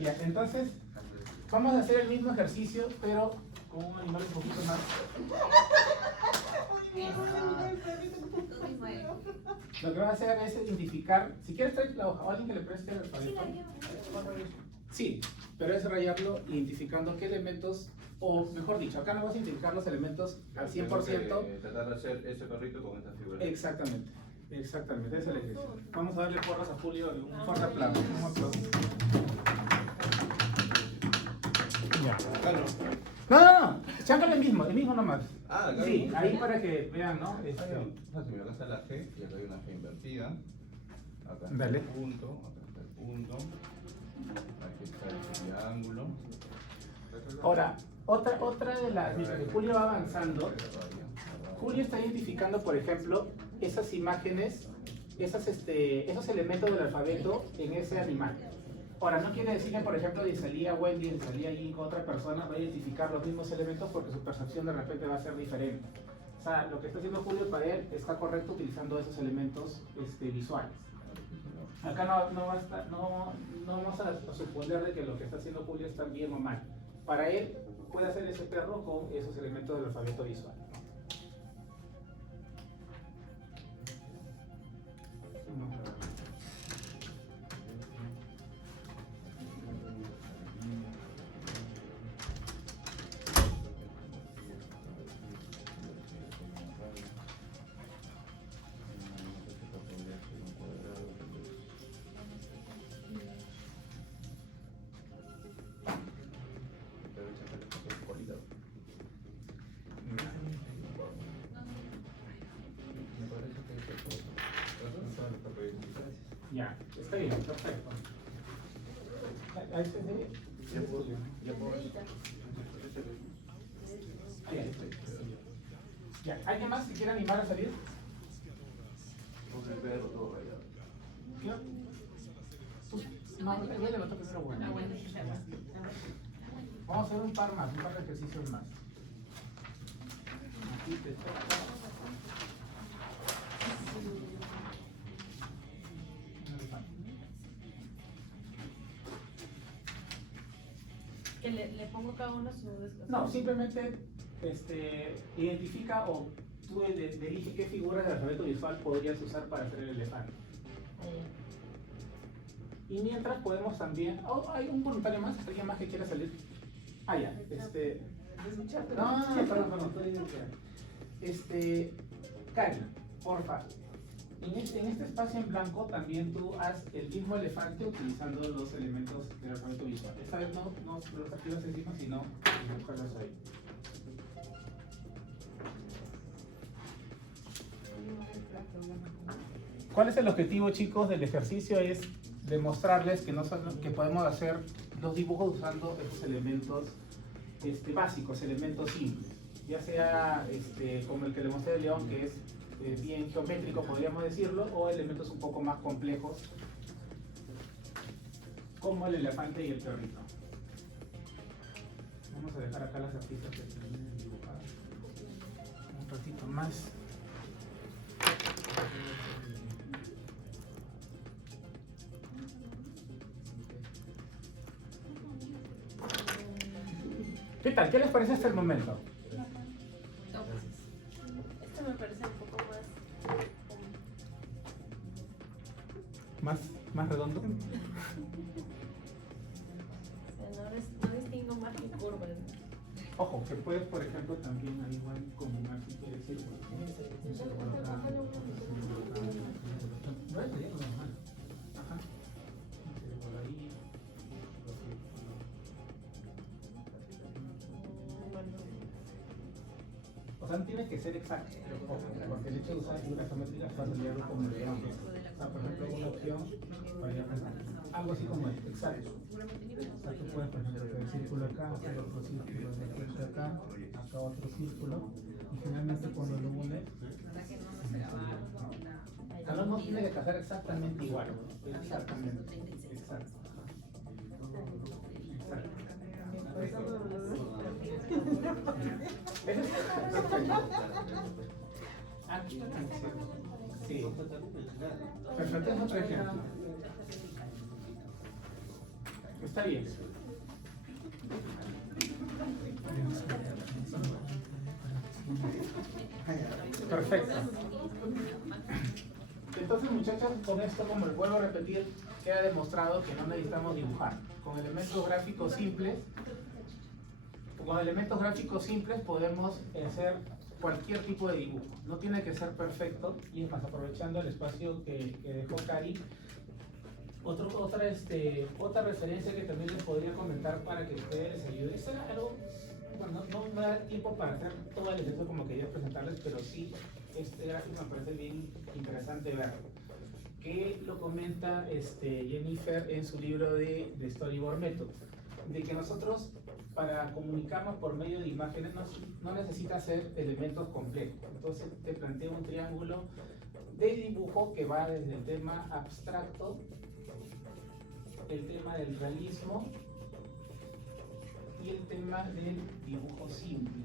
Ya, entonces, vamos a hacer el mismo ejercicio, pero con un animal un poquito más... Tú mismo eres. Lo que vas a hacer es identificar, si quieres traer la hoja o alguien que le preste el alfabeto. Sí, pero es rayarlo identificando qué elementos, o mejor dicho, acá no vas a identificar los elementos al 100%. Tengo que tratar de hacer ese perrito con esta figura. Exactamente, ese es el ejercicio. Vamos a darle porras a Julio y un fuerte aplauso. Un aplauso. Ya. Acá no. No, cháncale el mismo nomás. Ah, acá Sí, mismo. ahí para que vean, ¿no? Fácil, mira, acá está la G y acá hay una G invertida. Acá está Dale. el punto, acá está el punto. Aquí está el triángulo. Ahora, otra de las... Mientras que Julio va avanzando, Julio está identificando, por ejemplo, esas imágenes, esos elementos del alfabeto en ese animal. Ahora, no quiere decir que, por ejemplo, si salía Wendy, si salía allí con otra persona, va a identificar los mismos elementos porque su percepción de repente va a ser diferente. O sea, lo que está haciendo Julio para él está correcto utilizando esos elementos visuales. Acá no vamos a suponer de que lo que está haciendo Julio está bien o mal. Para él puede hacer ese perro con esos elementos del alfabeto visual. Está bien, perfecto. Ahí se ve. Ya puedo. Ahí estoy. Ya, ¿alguien más que quiera animar a salir? Claro. No, voy a levantar primero bueno. Vamos a hacer un par más, un par de ejercicios más. Aquí te toca. Que le pongo cada uno su descanso. No, simplemente identifica o tú elige qué figura del alfabeto visual podrías usar para hacer el elefante. Y mientras podemos también... Oh, hay un voluntario más, alguien más que quiera salir. Ah, ya. No, perdón, Cari, porfa. En este espacio en blanco también tú haz el mismo elefante utilizando los elementos del alfabeto visual. Esta vez no los activas encima, sino dibujarlos ahí. ¿Cuál es el objetivo, chicos, del ejercicio? Es demostrarles que, que podemos hacer los dibujos usando estos elementos básicos, elementos simples. Ya sea como el que le mostré de León, que es bien geométrico, podríamos decirlo, o elementos un poco más complejos, como el elefante y el perrito. Vamos a dejar acá las artistas que terminen de dibujar un ratito más. ¿Qué tal? ¿Qué les parece hasta el momento? Este me parece un poco ¿Más redondo? O sea, no distingo más que curvas. Ojo, que puedes, por ejemplo, también ahí igual combinar si quieres círculos. Ajá. Por ahí. O sea, no tiene que ser exacto, porque el hecho de usar figuras geométricas para aliarlo como le llamamos. O sea, por ejemplo, una opción para algo así como esto, exacto. O sea, tú puedes, por ejemplo, hacer el círculo acá, hacer otro círculo de frente acá otro círculo, y finalmente cuando lo unes, cada uno tiene que casar exactamente igual. Exactamente. Exacto. Aquí, sí. Perfecto, es otro ejemplo. Está bien. Perfecto. Entonces, muchachos, con esto, como les vuelvo a repetir, queda demostrado que no necesitamos dibujar. Con elementos gráficos simples, podemos hacer cualquier tipo de dibujo. No tiene que ser perfecto. Y es más, aprovechando el espacio que dejó Cari, otra referencia que también les podría comentar para que ustedes les ayude. Esto era algo, bueno, no me da tiempo para hacer todo el ejercicio como quería presentarles, pero sí, este gráfico me parece bien interesante verlo. Que lo comenta Jennifer en su libro de Storyboard Method, de que nosotros para comunicarnos por medio de imágenes no necesita ser elementos complejos. Entonces te planteo un triángulo de dibujo que va desde el tema abstracto, el tema del realismo y el tema del dibujo simple.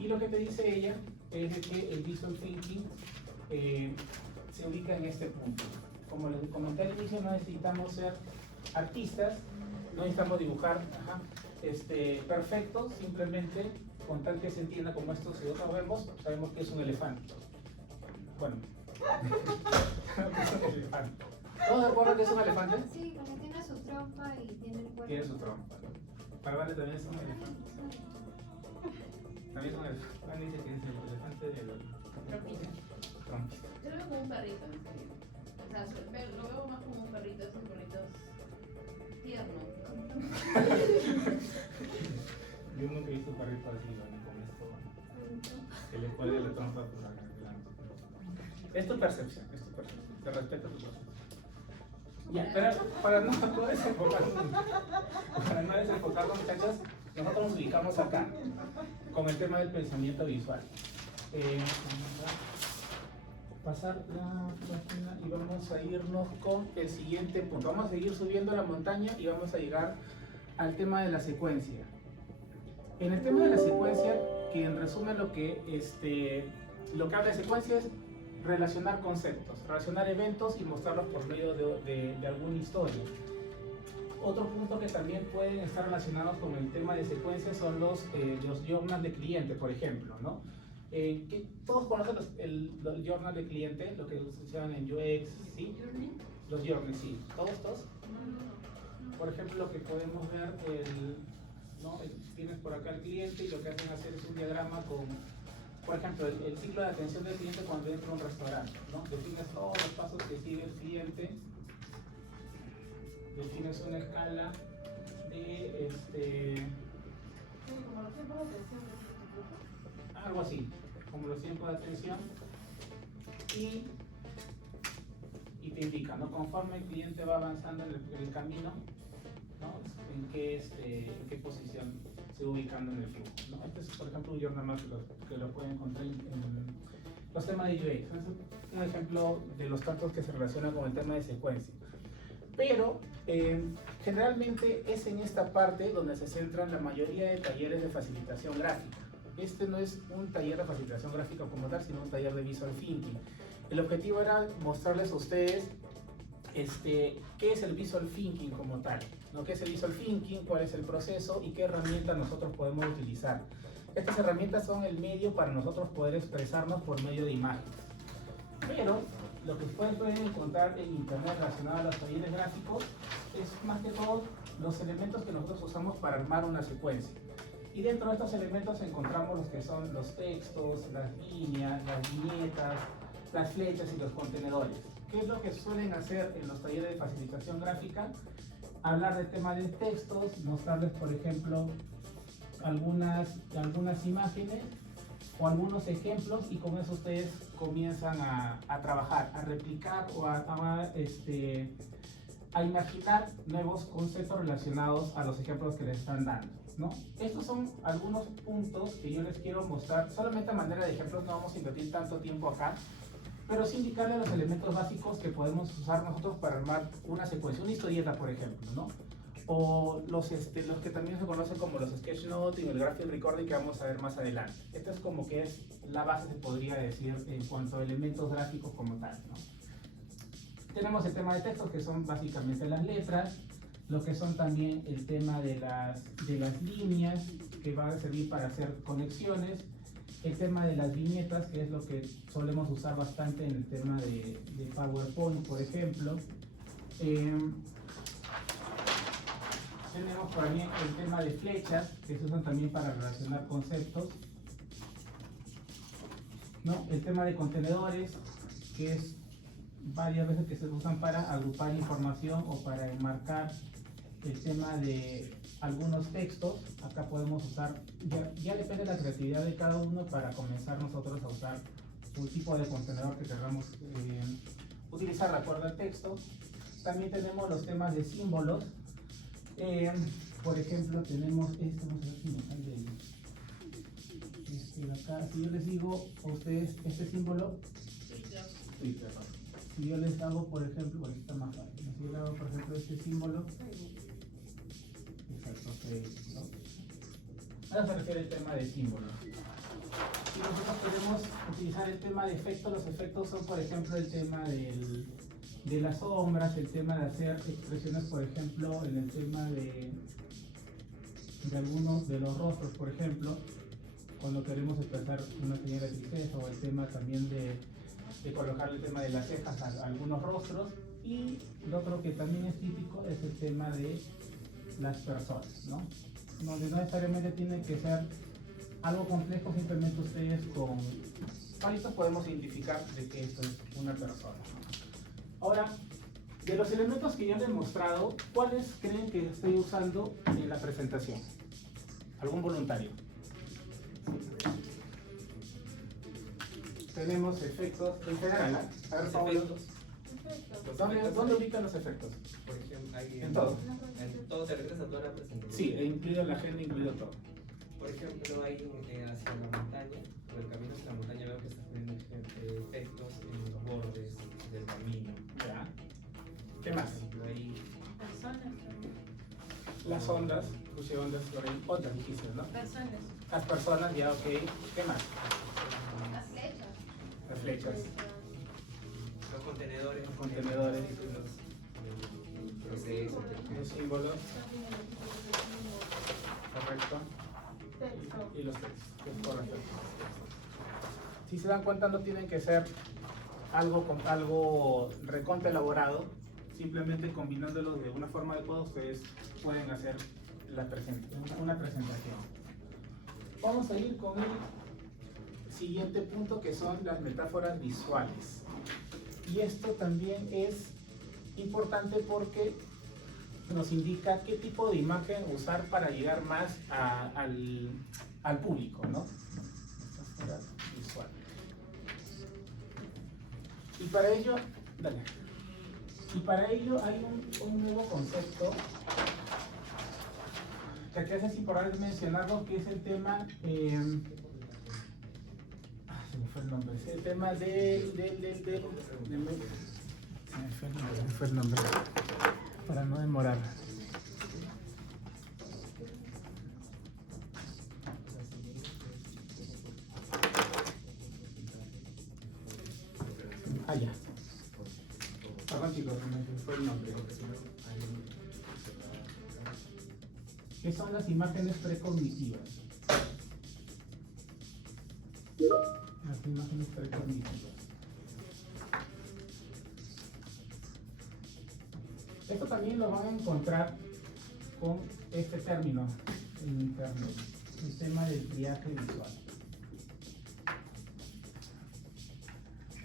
Y lo que te dice ella es de que el Visual Thinking se ubica en este punto. Como les comenté al inicio, no necesitamos ser artistas, no necesitamos dibujar perfecto, simplemente con tal que se entienda como esto, si nosotros vemos, sabemos que es un elefante. Bueno, es un elefante. ¿Todos de acuerdo que es un elefante? Sí, porque tiene su trompa y tiene el cuerpo. Tiene su trompa. Para Vale también es un elefante. También es un elefante. Vale dice que es el elefante de los trompas. Yo lo veo como un perrito, en serio. O sea, lo veo más como un perrito, esos perritos tiernos. Yo nunca he visto un perrito así, ¿no? Con esto. Que le cuelgue la trompa por adelante. Es tu percepción, es tu percepción. Te respeto tu percepción. Ya, pero para no desenfocarnos, muchachos, nosotros nos ubicamos acá con el tema del pensamiento visual. Pasar la página y vamos a irnos con el siguiente punto. Vamos a seguir subiendo la montaña y vamos a llegar al tema de la secuencia. En el tema de la secuencia, que en resumen lo que habla de secuencia es relacionar conceptos, relacionar eventos y mostrarlos por medio de alguna historia. Otro punto que también pueden estar relacionados con el tema de secuencia son los journals de cliente, por ejemplo, ¿no? Que todos conocen los journals de cliente, lo que se llaman en UX, ¿sí? Los journals, sí. ¿Todos? Por ejemplo, lo que podemos ver, ¿no? Tienes por acá el cliente y lo que hacen hacer es un diagrama con, por ejemplo, el ciclo de atención del cliente cuando entra a un restaurante, ¿no? Defines todos los pasos que sigue el cliente, defines una escala de Sí, como los tiempos de atención de este grupo. algo así, como los tiempos de atención, y te indica, ¿no? Conforme el cliente va avanzando en el camino, ¿no? En qué posición se va ubicando en el flujo, ¿no? Este es, por ejemplo, un journal más que lo pueden encontrar en los temas de UX. Es un ejemplo de los tantos que se relacionan con el tema de secuencia. Pero generalmente es en esta parte donde se centran la mayoría de talleres de facilitación gráfica. Este no es un taller de facilitación gráfica como tal, sino un taller de visual thinking. El objetivo era mostrarles a ustedes qué es el visual thinking como tal, ¿no? ¿Qué es el visual thinking? ¿Cuál es el proceso? ¿Y qué herramientas nosotros podemos utilizar? Estas herramientas son el medio para nosotros poder expresarnos por medio de imágenes. Pero lo que ustedes pueden encontrar en internet relacionado a los talleres gráficos es más que todo los elementos que nosotros usamos para armar una secuencia. Y dentro de estos elementos encontramos los que son los textos, las líneas, las viñetas, las flechas y los contenedores. ¿Qué es lo que suelen hacer en los talleres de facilitación gráfica? Hablar del tema de textos, mostrarles, por ejemplo, algunas imágenes o algunos ejemplos, y con eso ustedes comienzan a trabajar, a replicar o a imaginar nuevos conceptos relacionados a los ejemplos que les están dando, ¿no? Estos son algunos puntos que yo les quiero mostrar, solamente a manera de ejemplos, no vamos a invertir tanto tiempo acá, pero sí indicarles los elementos básicos que podemos usar nosotros para armar una secuencia, una historieta, por ejemplo, ¿no? O los que también se conocen como los sketch notes y el graphic recording, que vamos a ver más adelante. Esta es como que es la base, se podría decir, en cuanto a elementos gráficos como tal, ¿no? Tenemos el tema de textos, que son básicamente las letras, lo que son también el tema de las líneas, que van a servir para hacer conexiones, el tema de las viñetas, que es lo que solemos usar bastante en el tema de PowerPoint, por ejemplo. Tenemos por ahí el tema de flechas, que se usan también para relacionar conceptos, ¿no? El tema de contenedores, que es varias veces que se usan para agrupar información o para enmarcar el tema de algunos textos. Acá podemos usar, ya depende de la creatividad de cada uno para comenzar nosotros a usar un tipo de contenedor que queramos utilizar de acuerdo al texto. También tenemos los temas de símbolos. Por ejemplo, tenemos vamos a ver si nos sale acá. Si yo les digo a ustedes este símbolo, si yo les hago, por ejemplo, bueno, está más fácil. Si yo les hago, por ejemplo, este símbolo, exacto, ¿no? Ahora se refiere al tema de símbolos. Si nosotros queremos utilizar el tema de efectos, los efectos son, por ejemplo, el tema de las sombras, el tema de hacer expresiones, por ejemplo, en el tema de algunos de los rostros, por ejemplo, cuando queremos expresar una señal de tristeza, o el tema también de colocar el tema de las cejas a algunos rostros. Y lo otro que también es típico es el tema de las personas, ¿no? Donde no necesariamente tiene que ser algo complejo, simplemente ustedes con palitos podemos identificar de que esto es una persona. Ahora, de los elementos que yo les he mostrado, ¿cuáles creen que estoy usando en la presentación? ¿Algún voluntario? tenemos efectos en general. A ver, Los Pablo, efectos, ¿dónde ubican los efectos? por ejemplo, hay En todo. En todo, te refieres a toda la presentación. Sí, e incluido la agenda, incluido todo. Por ejemplo, hay hacia la montaña, por el camino hacia la montaña veo que estás poniendo efectos en los bordes del camino. Ya. ¿Qué Por más? ejemplo, hay Personas. Las ondas, puse ondas por ahí, otras difíciles, ¿no? Personas. Las personas, ya, ok. ¿Qué más? Las flechas. Las flechas. los contenedores. Los contenedores. Los procesos. Los símbolos, correcto. Texto. Y los textos, es correcto. Si se dan cuenta, no tienen que ser algo recontra elaborado, simplemente combinándolos de una forma adecuada, ustedes pueden hacer una presentación. Vamos a ir con el siguiente punto, que son las metáforas visuales. Y esto también es importante porque nos indica qué tipo de imagen usar para llegar más al público, ¿no? Metáforas visuales. Y para ello, hay un nuevo concepto que aquí es importante mencionarlo, que es el tema, se me fue el nombre, es el tema se me fue el nombre, para no demorar. Ah, ya. Perdón, chicos, se me fue el nombre. ¿Qué son las imágenes precognitivas? Las imágenes precognitivas. Esto también lo van a encontrar con este término en internet, el tema del triaje visual.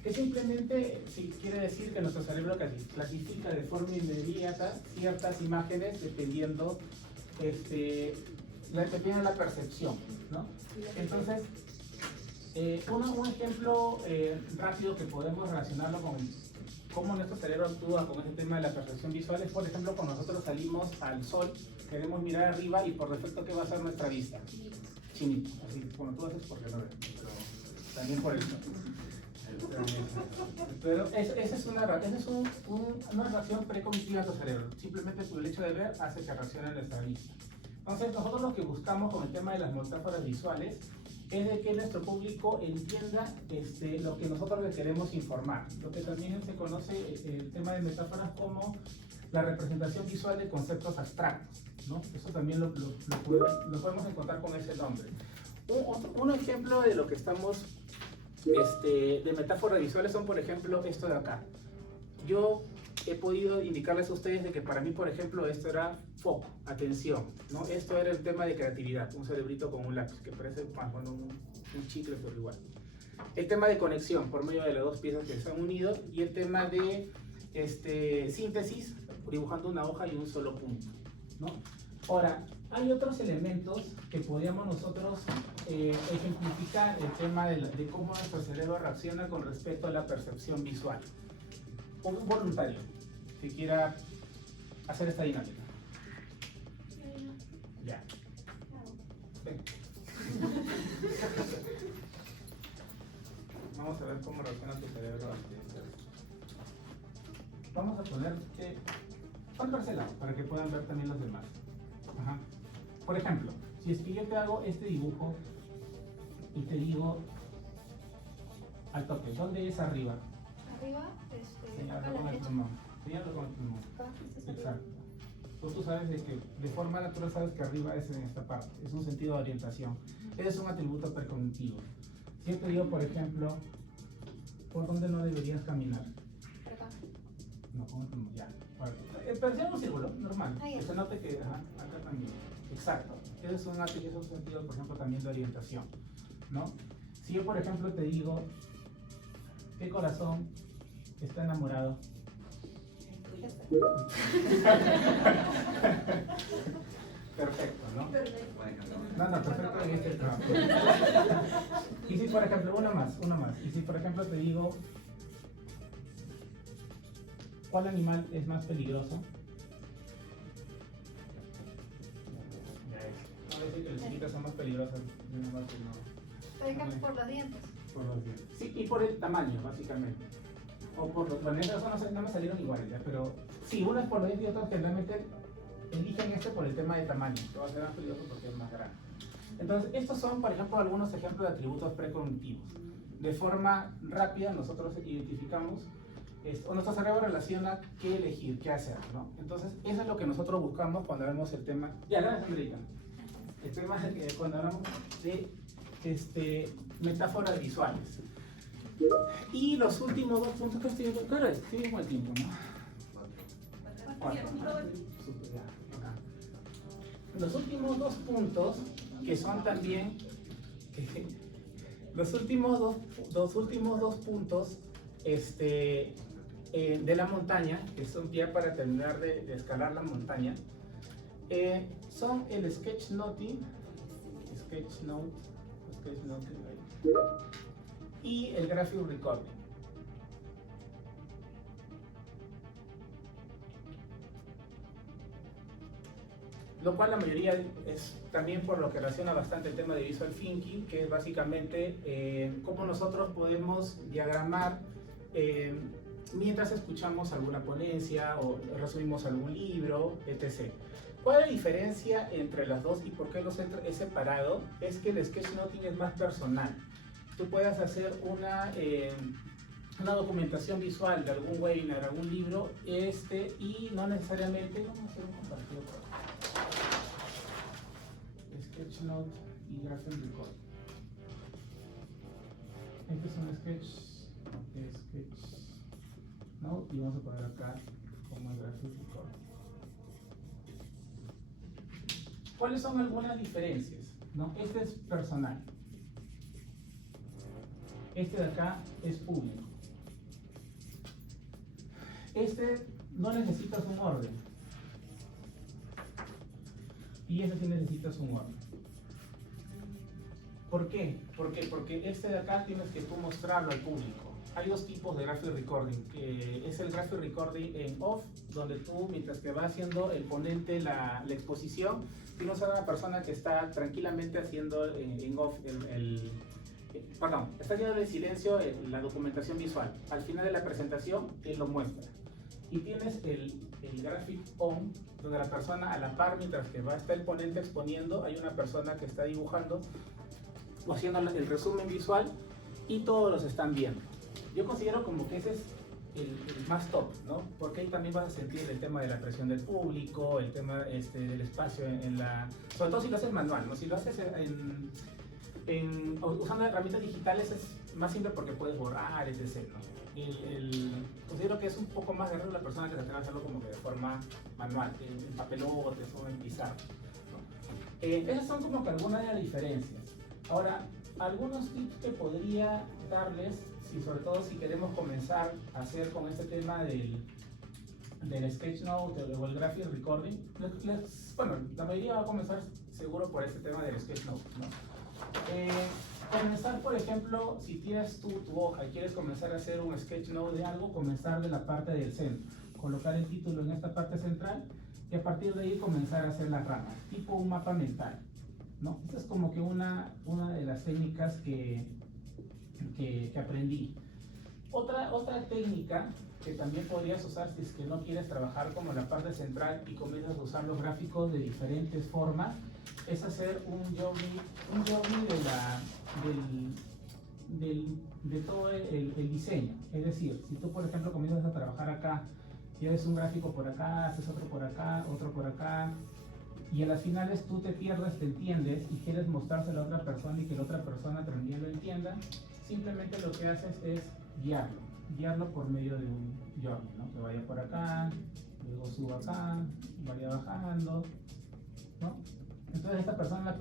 Que simplemente quiere decir que nuestro cerebro clasifica de forma inmediata ciertas imágenes dependiendo la percepción, ¿no? Entonces, un ejemplo rápido que podemos relacionarlo con cómo nuestro cerebro actúa con ese tema de la percepción visual es, por ejemplo, cuando nosotros salimos al sol, queremos mirar arriba y por defecto, ¿qué va a ser nuestra vista? Chinito, así, cuando tú haces porque no ves, pero también por eso. Pero esa es una reacción precognitiva de tu cerebro. Simplemente por el hecho de ver hace que reaccione nuestra vista. Entonces nosotros lo que buscamos con el tema de las metáforas visuales es de que nuestro público entienda lo que nosotros le queremos informar. Lo que también se conoce el tema de metáforas como la representación visual de conceptos abstractos, ¿no? Eso también lo podemos encontrar con ese nombre. Un ejemplo de lo que estamos de metáforas visuales son, por ejemplo, esto de acá. Yo he podido indicarles a ustedes de que para mí, por ejemplo, esto era foco, atención, ¿no? Esto era el tema de creatividad, un cerebrito con un lápiz, que parece más bueno, un chicle, pero igual. El tema de conexión por medio de las dos piezas que se han unido, y el tema de síntesis, dibujando una hoja y un solo punto, ¿no? Ahora, hay otros elementos que podríamos nosotros ejemplificar el tema de cómo nuestro cerebro reacciona con respecto a la percepción visual. Un voluntario que quiera hacer esta dinámica. Ya. Ven. Vamos a ver cómo reacciona tu cerebro ante esto. Vamos a poner lado para que puedan ver también los demás. Ajá. Por ejemplo, si es que yo te hago este dibujo y te digo al toque, ¿dónde es arriba? Arriba, acá Señala a la con el derecha. plumón. Señala con el plumón. Acá, este es arriba. Exacto. Tú sabes de que de forma natural sabes que arriba es en esta parte. Es un sentido de orientación. Es un atributo precognitivo. Si yo te digo, por ejemplo, ¿por dónde no deberías caminar? Por acá. No, con el plumón, ya. Pero sea un círculo, normal. Ah, ya. Que se note que acá también. Exacto. Ese es un sentido, por ejemplo, también de orientación, ¿no? Si yo, por ejemplo, te digo, ¿qué corazón está enamorado? Perfecto, ¿no? No, perfecto en este trabajo. Y Y si por ejemplo, uno más. Y si por ejemplo te digo, ¿cuál animal es más peligroso? No voy a decir que las chiquitas son más peligrosas. Por ejemplo, por los dientes. Por los dientes. Sí, y por el tamaño, básicamente. O por los planetas, eso no me salieron iguales, ¿ya? Pero sí, uno es por los dientes y otros generalmente eligen este por el tema de tamaño, que va a ser más peligroso porque es más grande. Entonces, estos son, por ejemplo, algunos ejemplos de atributos precognitivos. De forma rápida, nosotros identificamos, o nuestro cerebro relaciona qué elegir, qué hacer, ¿no? Entonces, eso es lo que nosotros buscamos cuando vemos el tema. Ya, gracias, Andreita. El tema cuando hablamos de metáforas visuales. Y los últimos dos puntos que estoy viendo, claro, estoy bien con el tiempo, ¿no? Cuatro. Super, ya, acá. Los últimos dos puntos, que son también los últimos dos puntos de la montaña, que son ya para terminar de escalar la montaña, son el sketchnoting y el graphic recording. Lo cual la mayoría es también por lo que relaciona bastante el tema de visual thinking, que es básicamente cómo nosotros podemos diagramar mientras escuchamos alguna ponencia o resumimos algún libro, etc. ¿Cuál es la diferencia entre las dos y por qué los he separado? Es que el sketchnoting es más personal. Tú puedes hacer una documentación visual de algún webinar, algún libro, y no necesariamente, vamos a hacer un compartido por acá. Sketchnote y Graphic Record. Este es un Sketchnote y vamos a poner acá como el Graphic Record. ¿Cuáles son algunas diferencias? ¿No? Este es personal. Este de acá es público. Este no necesitas un orden. Y este sí necesitas un orden. ¿Por qué? Porque este de acá tienes que tú mostrarlo al público. Hay dos tipos de graphic recording. Es el graphic recording en off, donde tú, mientras que va haciendo el ponente la exposición, tienes a una persona que está tranquilamente haciendo en off está haciendo en silencio la documentación visual. Al final de la presentación, él lo muestra. Y tienes el graphic on, donde la persona a la par, mientras que está el ponente exponiendo, hay una persona que está dibujando o haciendo el resumen visual y todos los están viendo. Yo considero como que ese es el más top, ¿no? Porque ahí también vas a sentir el tema de la presión del público, el tema del espacio sobre todo si lo haces manual, ¿no? Si lo haces usando herramientas digitales es más simple porque puedes borrar, etc., ¿no? Considero que es un poco más guerrero la persona que se atreve a hacerlo como que de forma manual, en papelotes o en pizarra, ¿no? Esas son como que algunas de las diferencias. Ahora, algunos tips que podría darles, sobre todo si queremos comenzar a hacer con este tema del sketchnote o el graphic recording, bueno, la mayoría va a comenzar seguro por este tema del sketchnote, ¿no? Comenzar, por ejemplo, si tienes tu hoja y quieres comenzar a hacer un sketchnote de algo, comenzar de la parte del centro, colocar el título en esta parte central y a partir de ahí comenzar a hacer las ramas, tipo un mapa mental, ¿no? Esta es como que una de las técnicas que aprendí. Otra técnica que también podrías usar si es que no quieres trabajar como la parte central y comienzas a usar los gráficos de diferentes formas, es hacer un journey de todo el diseño. Es decir, si tú por ejemplo comienzas a trabajar acá y haces un gráfico por acá, haces otro por acá, y a las finales tú te pierdes, te entiendes y quieres mostrárselo a otra persona y que la otra persona también lo entienda, simplemente lo que haces es guiarlo por medio de un journey, ¿no? Que vaya por acá, luego suba acá, vaya bajando, ¿no? Entonces esta persona,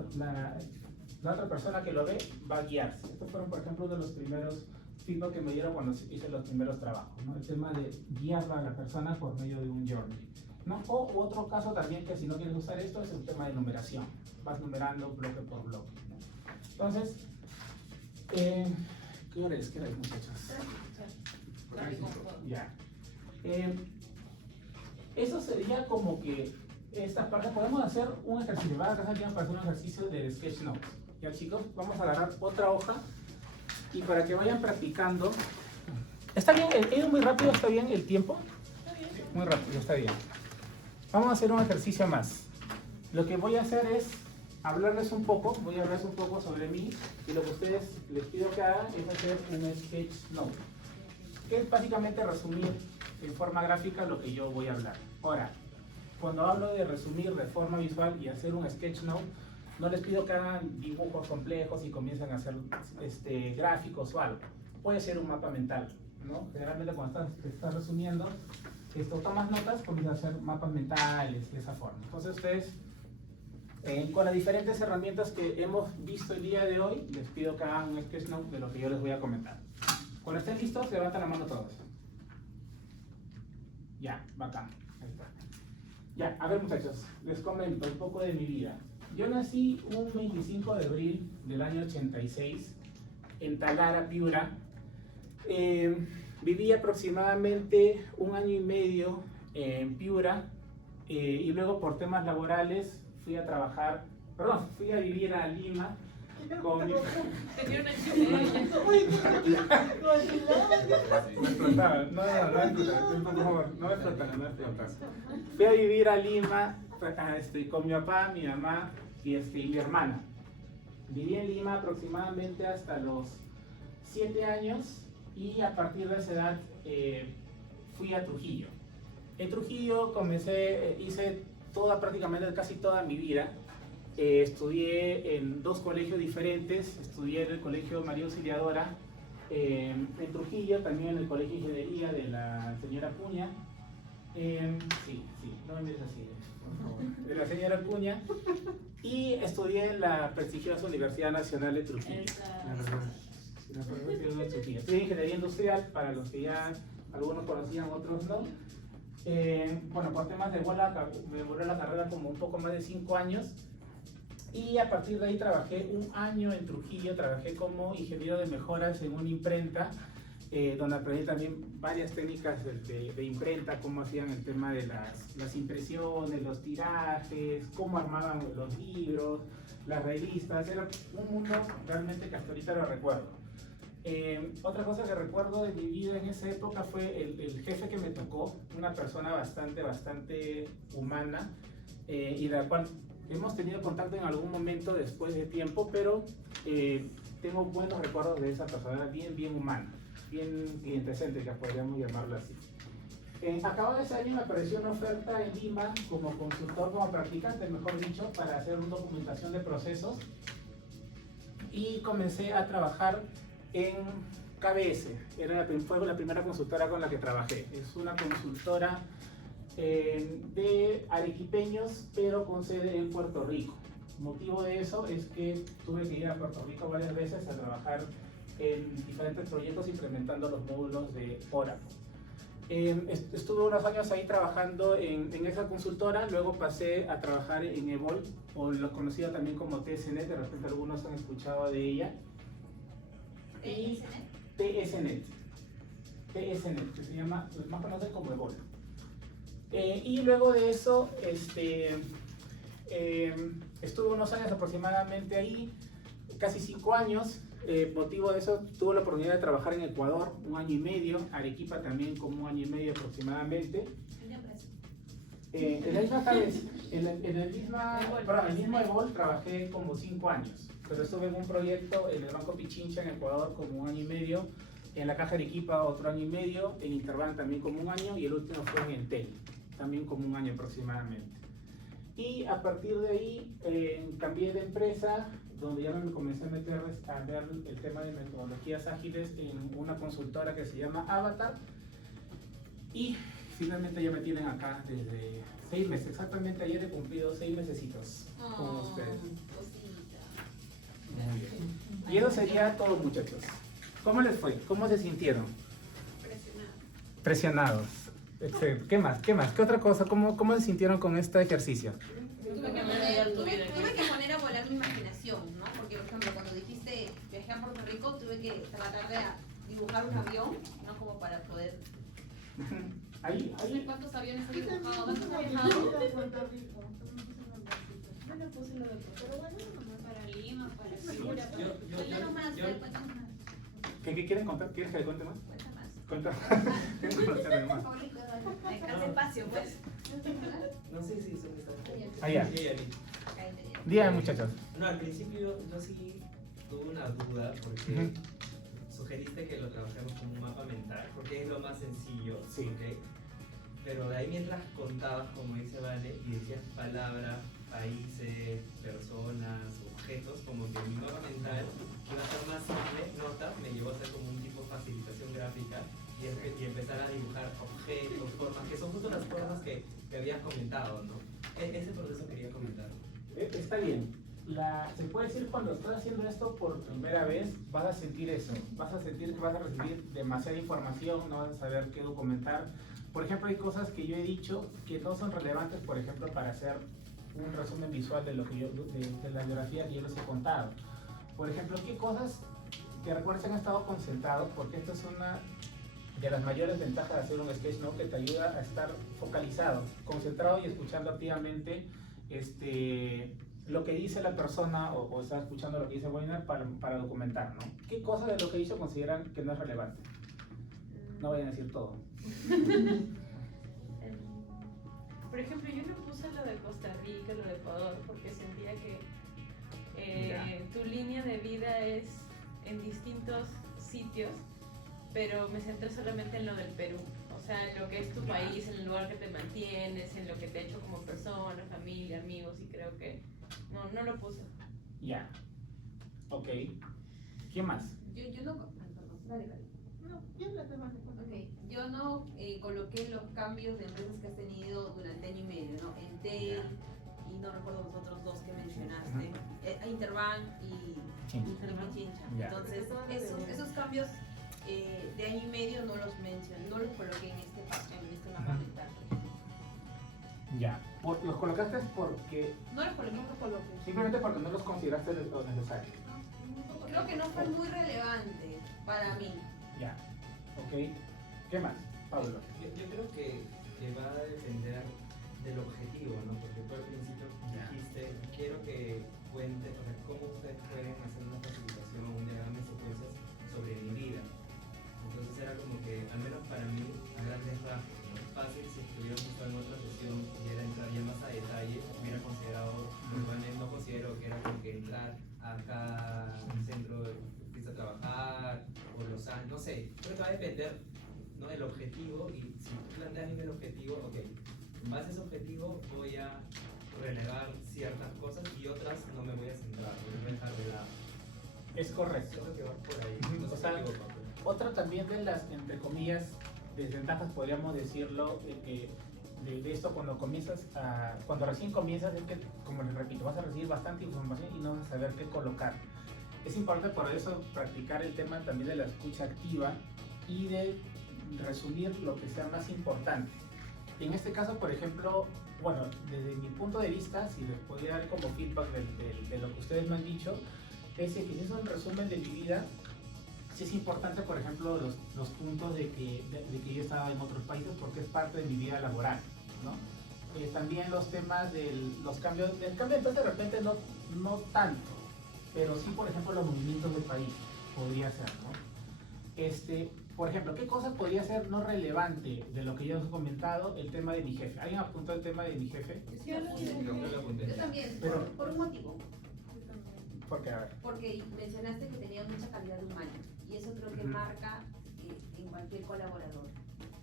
la otra persona que lo ve, va a guiarse. Estos fueron, por ejemplo, uno de los primeros feedback que me dieron cuando hice los primeros trabajos, ¿no? El tema de guiar a la persona por medio de un journey, ¿no? O otro caso también que si no quieres usar esto es el tema de numeración. Vas numerando bloque por bloque, ¿no? Entonces, ¿Qué hora es? ¿Qué hora es, muchachos? Ya. Eso sería como que esta parte. Podemos hacer un ejercicio. Van a casa para hacer un ejercicio de sketch notes. Ya, chicos, vamos a agarrar otra hoja y para que vayan practicando. ¿Está bien? ¿He ido muy rápido? ¿Está bien el tiempo? Muy rápido, está bien. Vamos a hacer un ejercicio más. Lo que voy a hacer es hablarles un poco, sobre mí, y lo que ustedes les pido que hagan es hacer un sketch note, que es básicamente resumir en forma gráfica lo que yo voy a hablar. Ahora, cuando hablo de resumir de forma visual y hacer un sketch note, no les pido que hagan dibujos complejos y comiencen a hacer gráficos o algo. Puede ser un mapa mental, ¿no? Generalmente cuando estás resumiendo, tomas notas, comienzas a hacer mapas mentales de esa forma. Entonces ustedes, con las diferentes herramientas que hemos visto el día de hoy, les pido que hagan un sketch note de lo que yo les voy a comentar. Cuando estén listos, levantan la mano todos. Ya, bacán. Ahí está. Ya, a ver muchachos, les comento un poco de mi vida. Yo nací un 25 de abril del año 86 en Talara, Piura. Viví aproximadamente 1 año y medio en Piura y luego por temas laborales fui a vivir a Lima con mi... Tenía una chimenea. Me explotaban, no me explotaban. Fui a vivir a Lima con mi papá, mi mamá y mi hermana. Viví en Lima aproximadamente hasta los 7 años y a partir de esa edad fui a Trujillo. En Trujillo hice prácticamente casi toda mi vida. Estudié en 2 colegios diferentes. Estudié en el Colegio María Auxiliadora en Trujillo, también en el Colegio de Ingeniería de la señora Acuña. No me mires así, por favor. De la señora Acuña. Y estudié en la prestigiosa Universidad Nacional de Trujillo. Estudié Ingeniería Industrial, para los que ya algunos conocían, otros no. Por temas de me demoré la carrera como un poco más de 5 años. Y a partir de ahí trabajé 1 año en Trujillo, trabajé como ingeniero de mejoras en una imprenta, donde aprendí también varias técnicas de imprenta, cómo hacían el tema de las impresiones, los tirajes, cómo armaban los libros, las revistas. Era un mundo realmente que hasta ahorita lo recuerdo. Otra cosa que recuerdo de mi vida en esa época fue el jefe que me tocó, una persona bastante humana, y de la cual hemos tenido contacto en algún momento después de tiempo, pero tengo buenos recuerdos de esa persona, bien humana, bien clientecéntrica, podríamos llamarlo así. Acabado ese año me apareció una oferta en Lima como consultor, como practicante, mejor dicho, para hacer una documentación de procesos, y comencé a trabajar en KBS. Fue la primera consultora con la que trabajé. Es una consultora de arequipeños, pero con sede en Puerto Rico. El motivo de eso es que tuve que ir a Puerto Rico varias veces a trabajar en diferentes proyectos implementando los módulos de Oracle. Estuve unos años ahí trabajando en esa consultora, luego pasé a trabajar en Evol, o lo conocido también como TSNet, de repente algunos han escuchado de ella. Y TSNet, que se llama, los más conocen como Evol. Y luego de eso, estuve unos años aproximadamente ahí, casi 5 años. Motivo de eso, tuve la oportunidad de trabajar en Ecuador 1 año y medio, Arequipa también como 1 año y medio aproximadamente. En la misma KBS, en el mismo Evol trabajé como 5 años, pero estuve en un proyecto en el Banco Pichincha en Ecuador como 1 año y medio, en la Caja Arequipa otro 1 año y medio, en Interbank también como 1 año, y el último fue en Entel, también como 1 año aproximadamente. Y a partir de ahí cambié de empresa, donde ya me comencé a ver el tema de metodologías ágiles en una consultora que se llama Avatar, y finalmente ya me tienen acá desde 6 meses, exactamente ayer he cumplido 6 mesecitos con ustedes. Muy bien. Y eso sería todo, muchachos. ¿Cómo les fue? ¿Cómo se sintieron? Presionados. Excelente. ¿Qué más? ¿Qué otra cosa? ¿Cómo se sintieron con este ejercicio? Tuve que poner a volar mi imaginación, ¿no? Porque, por ejemplo, cuando dijiste viajé a Puerto Rico, que tratar de dibujar un avión, ¿no? Como para poder... Ahí, No sé cuántos aviones he Yo también dibujado, puse ¿cuántos una he dibujado? bolsita de Puerto Rico, también puse una bolsita. Yo no puse lo de Pero bueno, nomás. Para Lima, para Sí, Piura, para... Cuéntanos más, yo- cuéntanos más. ¿Qué quieren contar? ¿Quieres que le cuente más? Cuenta más. Cuenta. ¿Quieren conocer más? Descansa espacio, pues. No sé si son estas. Ah, ya. Sí, ya vi. Díganme, muchachos. No, al principio yo sí tuve una duda porque Ujú. sugeriste que lo trabajemos como un mapa mental, porque es lo más sencillo, Sí. ¿ok? Pero de ahí mientras contabas, como dice Vale, y decías palabras, países, personas, objetos, como que mi mapa mental iba a ser más simple, notas, me llevó a hacer como un tipo de facilitación gráfica y empezar a dibujar objetos, formas, que son justo las formas que habías comentado, ¿no? Ese proceso quería comentar. Está bien. Se puede decir cuando estás haciendo esto por primera vez, vas a sentir eso. Vas a sentir que vas a recibir demasiada información, no vas a saber qué documentar. Por ejemplo, hay cosas que yo he dicho que no son relevantes, por ejemplo, para hacer un resumen visual de lo que de la biografía que yo les he contado. Por ejemplo, qué cosas que recuerden han estado concentrados, porque esta es una de las mayores ventajas de hacer un sketch, ¿no? Que te ayuda a estar focalizado, concentrado y escuchando activamente lo que dice la persona o estar escuchando lo que dice Weiner para documentar, ¿no? ¿Qué cosas de lo que hizo consideran que no es relevante? No vayan a decir todo. Por ejemplo, yo no puse lo de Costa Rica, lo de Ecuador, porque sentía que tu línea de vida es en distintos sitios, pero me centré solamente en lo del Perú. O sea, en lo que es tu país, en el lugar que te mantienes, en lo que te ha hecho como persona, familia, amigos, y creo que no lo puse. Ya. Ok. ¿Quién más? Yo no... perdón, dale, Cari. No, yo la tengo más. Ok, yo no coloqué los cambios de empresas que has tenido durante año y medio, ¿no? Entel y no recuerdo los otros dos que mencionaste, Interbank y Chincha. Chincha. Ya. Entonces, esos cambios de año y medio no los mencioné, no los coloqué en este mapa mental. Ya. ¿Los colocaste porque No los coloqué, simplemente porque no los consideraste lo necesario? creo que no fue muy relevante para mí. Ya. Ok. ¿Qué más? Pablo. Yo creo que va a depender del objetivo, ¿no? Porque tú al principio dijiste, quiero que cuente, o sea, cómo ustedes pueden hacer una facilitación, un diagrama de secuencias sobre mi vida. Entonces era como que, al menos para mí, a grandes rasgos, ¿no? Fácil si estuviéramos estado en otra sesión y era entrar ya más a detalle, hubiera considerado, normalmente no considero que era como que entrar acá en el centro, empieza a trabajar, o los años, no sé, creo que va a depender, ¿no? El objetivo, y si tú planteas bien el objetivo, ok, en base a ese objetivo voy a relevar ciertas cosas y otras no me voy a centrar, me voy a dejar de lado. Es correcto. Creo que va por ahí, no O sé sea, si me equivoco, pero- Otra también de las, entre comillas, desventajas, podríamos decirlo, de esto cuando recién comienzas, es que, como les repito, vas a recibir bastante información y no vas a saber qué colocar. Es importante por eso practicar el tema también de la escucha activa y de resumir lo que sea más importante. En este caso, por ejemplo, bueno, desde mi punto de vista, si les podría dar como feedback de lo que ustedes me han dicho, es que si es un resumen de mi vida, sí es importante, por ejemplo, los puntos de que yo estaba en otros países porque es parte de mi vida laboral, ¿no? También los temas del cambio de empresa de repente no tanto, pero sí, por ejemplo, los movimientos del país podría ser, ¿no? Por ejemplo, ¿qué cosa podría ser no relevante de lo que yo os he comentado? El tema de mi jefe. ¿Alguien apuntó el tema de mi jefe? Yo no Sí, creo que lo apunté. Yo también, Pero- por un motivo. Porque, a ver, Porque mencionaste que tenía mucha calidad humana y eso creo que Ujú. marca en cualquier colaborador.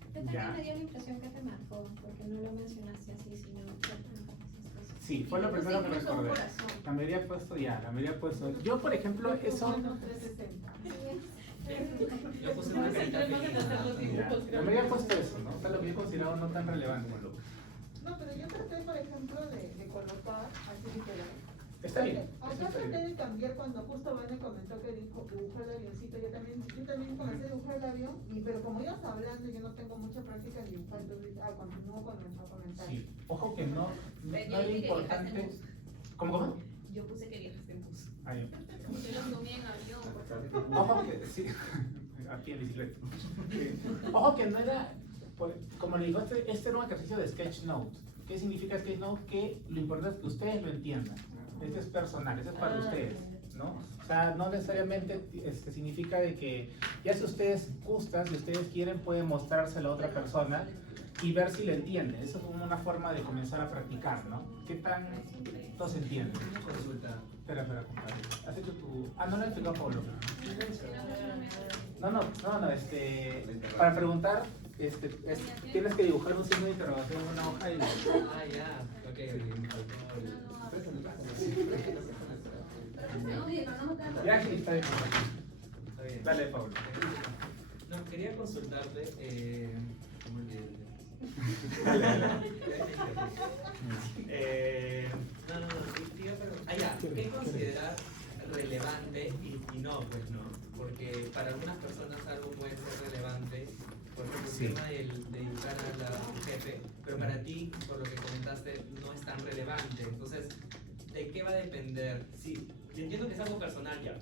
Yo también Ya. me dio la impresión que te marcó, porque no lo mencionaste así, sino esas cosas. sí, fue lo Y le puse primero que incluso un recordé. corazón. La mayoría ha puesto ya, la mayoría ha puesto. Yo, por ejemplo, eso... 360. Yo puse una carita Entre más en feliz. hacer los Ya, dibujos, la creo mayoría ha que- puesto eso, ¿no? O sea, lo que yo he considerado no tan relevante. No, pero yo traté, por ejemplo, de colocar así literal. Está bien. Aunque Eso está traté bien. de cambiar cuando justo Vane comentó que dibujó el avioncito, yo también comencé a dibujar el avión, pero como ibas hablando yo no tengo mucha práctica en dibujar, entonces continúo con nuestro comentario. Sí, ojo que no Pero es yo dije que importante. viajaste en bus. ¿Cómo? Yo puse que viajaste en bus. Ahí. Yo los comí en avión, por favor. Ojo que, sí, aquí en bicicleta. Sí. Ojo que no era, como le digo, este era un ejercicio de sketch note. ¿Qué significa sketch note? Que lo importante es que ustedes lo entiendan. Este es personal, este es para ustedes, ¿no? O sea, no necesariamente significa de que ya si ustedes gustan, si ustedes quieren, pueden mostrárselo a otra persona y ver si lo entiende. Eso es como una forma de comenzar a practicar, ¿no? ¿Qué tan no se entiende? Una consulta. Espera, compadre. ¿Has hecho tu...? Ah, no lo he explicado Pablo. No, para preguntar, tienes que dibujar un signo de interrogación en una hoja y... Ah, ya. Ok, Ya, sí, está bien. está bien. Dale, Pablo. No, quería consultarte. ¿Cómo olvidé? No. ¿Qué consideras relevante y no, pues no? Porque para algunas personas algo puede ser relevante, por ejemplo, el Sí. tema de educar a tu jefe, pero para ti, por lo que comentaste, no es tan relevante. Entonces, ¿de qué va a depender? Sí, entiendo que es algo personal ya,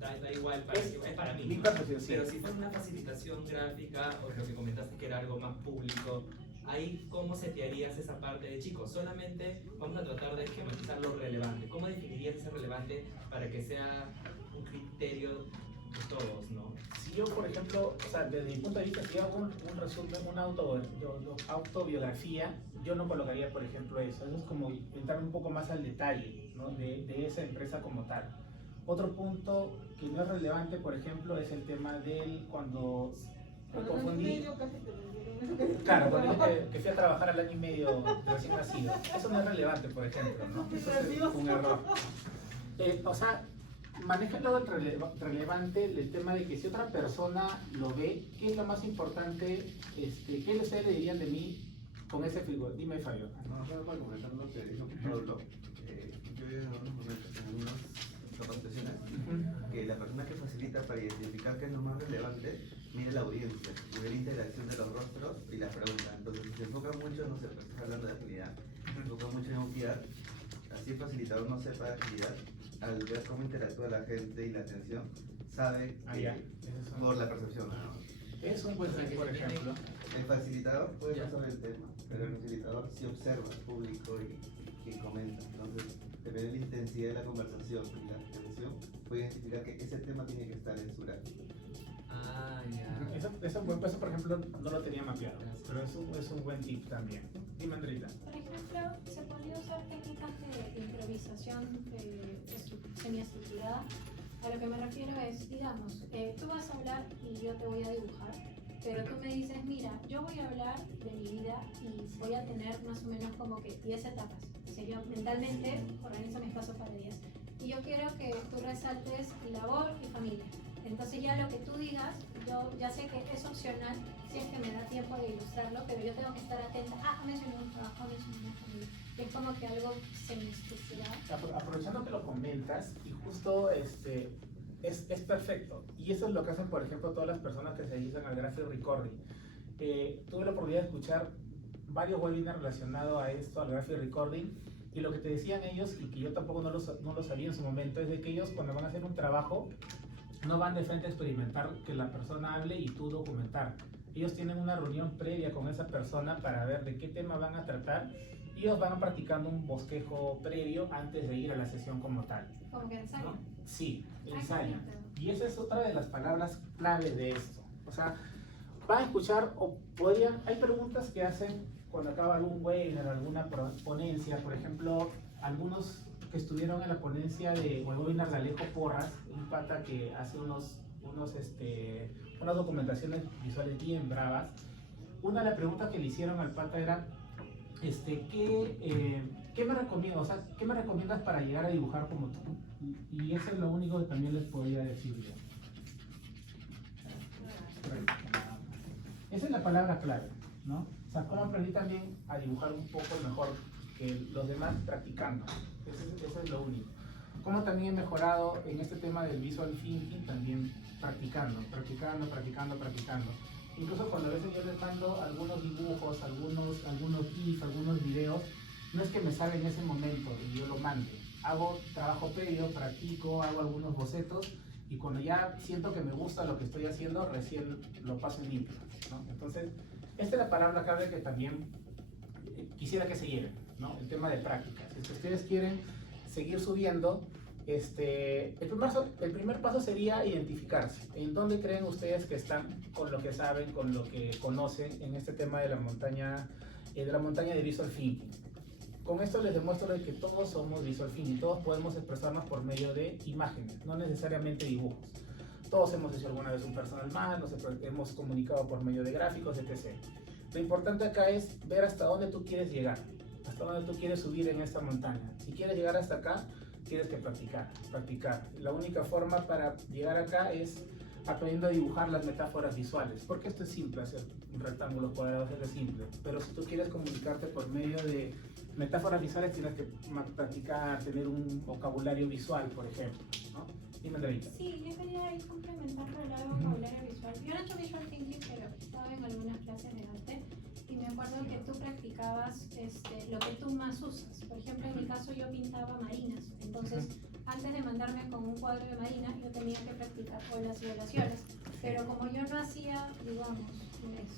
da igual, es para mí. Mi ¿no? percepción, sí. Pero si fuera una facilitación gráfica, o lo que comentaste que era algo más público, ahí ¿cómo setearías esa parte de chicos? Solamente vamos a tratar de esquematizar lo relevante. ¿Cómo definirías ese relevante para que sea un criterio de todos, no? Si yo, por ejemplo, o sea, desde mi punto de vista, si hago un resumen, una autobiografía, yo no colocaría, por ejemplo, eso. Eso es como entrar un poco más al detalle, ¿no? de esa empresa como tal. Otro punto que no es relevante, por ejemplo, es el tema del cuando me confundí. Claro, cuando dije que fui a trabajar al año y medio recién nacido. Eso no es relevante, por ejemplo, ¿no? Eso es un error. O sea, maneja lo relevante el tema de que si otra persona lo ve, ¿qué es lo más importante? ¿Qué ustedes le dirían de mí con ese figura? Dime, Fabio. No, solo para comentar lo que dijo Pablo. Yo vi en algunos momentos, en algunas capacitaciones, que la persona que facilita para identificar qué es lo más relevante, mire la audiencia, y ve la interacción de los rostros y las preguntas. Entonces, si se enfoca mucho, no sé, pues estás hablando de agilidad, se enfoca mucho en agilidad, así el facilitador no sepa de agilidad, al ver cómo interactúa la gente y la atención, sabe por la percepción. Es un buen ejemplo, por ejemplo. El facilitador puede no saber el tema, pero el facilitador sí observa al público y comenta. Entonces, depende de la intensidad de la conversación y la atención, puede identificar que ese tema tiene que estar en su gráfico. Ah, ya. Eso, por ejemplo, no lo tenía mapeado, pero es un buen tip también. Dime, Andreita. Por ejemplo, se podría usar técnicas de improvisación semiestructurada. A lo que me refiero es, digamos, tú vas a hablar y yo te voy a dibujar, pero tú me dices, mira, yo voy a hablar de mi vida y voy a tener más o menos como que 10 etapas. O sea, yo mentalmente organizo mi espacio para 10. Y yo quiero que tú resaltes labor y familia. Entonces ya lo que tú digas, yo ya sé que es opcional si es que me da tiempo de ilustrarlo, pero yo tengo que estar atenta. Mencioné un trabajo, mencioné una familia. Es como que algo semiestructurado. Aprovechando que lo comentas, y justo es perfecto. Y eso es lo que hacen, por ejemplo, todas las personas que se dedican al graphic recording. Tuve la oportunidad de escuchar varios webinars relacionados a esto, al graphic recording, y lo que te decían ellos, y que yo tampoco no lo sabía en su momento, es de que ellos cuando van a hacer un trabajo, no van de frente a experimentar que la persona hable y tú documentar. Ellos tienen una reunión previa con esa persona para ver de qué tema van a tratar y ellos van practicando un bosquejo previo antes de ir a la sesión como tal. Como que ensayan. ¿No? Sí, qué ensayan. bonito. Y esa es otra de las palabras clave de esto. O sea, van a escuchar o podrían... Hay preguntas que hacen cuando acaba algún webinar, alguna ponencia. Por ejemplo, algunos que estuvieron en la ponencia o el webinar de Alejo Porras, un pata que hace unas documentaciones visuales bien bravas. Una de las preguntas que le hicieron al pata era ¿qué me recomiendas? O sea, ¿qué me recomiendas para llegar a dibujar como tú? Y eso es lo único que también les podría decir yo. Esa es la palabra clave, ¿no? O sea, cómo aprendí también a dibujar un poco mejor que los demás practicando. Eso es lo único. Cómo también he mejorado en este tema del visual thinking, también practicando. Incluso cuando a veces yo les mando algunos dibujos, algunos GIFs, algunos videos, no es que me salga en ese momento y yo lo mande. hago trabajo previo, practico, hago algunos bocetos y cuando ya siento que me gusta lo que estoy haciendo, recién lo paso en limpio, ¿no? Entonces, esta es la palabra clave que también quisiera que se lleven, ¿no? El tema de práctica. Si ustedes quieren seguir subiendo, el primer paso sería identificarse. ¿En dónde creen ustedes que están con lo que saben, con lo que conocen en este tema de la montaña de Visual Thinking? Con esto les demuestro de que todos somos Visual Thinking, todos podemos expresarnos por medio de imágenes, no necesariamente dibujos. Todos hemos hecho alguna vez un personal man, nos hemos comunicado por medio de gráficos, etc. Lo importante acá es ver hasta dónde tú quieres llegar, hasta dónde tú quieres subir en esta montaña. Si quieres llegar hasta acá, tienes que practicar. La única forma para llegar acá es aprendiendo a dibujar las metáforas visuales, porque esto es simple, hacer un rectángulo cuadrado es simple, pero si tú quieres comunicarte por medio de metáforas visuales tienes que practicar, tener un vocabulario visual, por ejemplo, ¿no? Dime, Andreita. Sí, yo quería ahí complementar con el vocabulario visual. Yo no he hecho Visual Thinking, pero he estado en algunas clases de arte y me acuerdo que tú practicabas lo que tú más usas. Por ejemplo, en mi caso yo pintaba marinas, entonces antes de mandarme con un cuadro de marinas yo tenía que practicar olas y oraciones, pero como yo no hacía, digamos,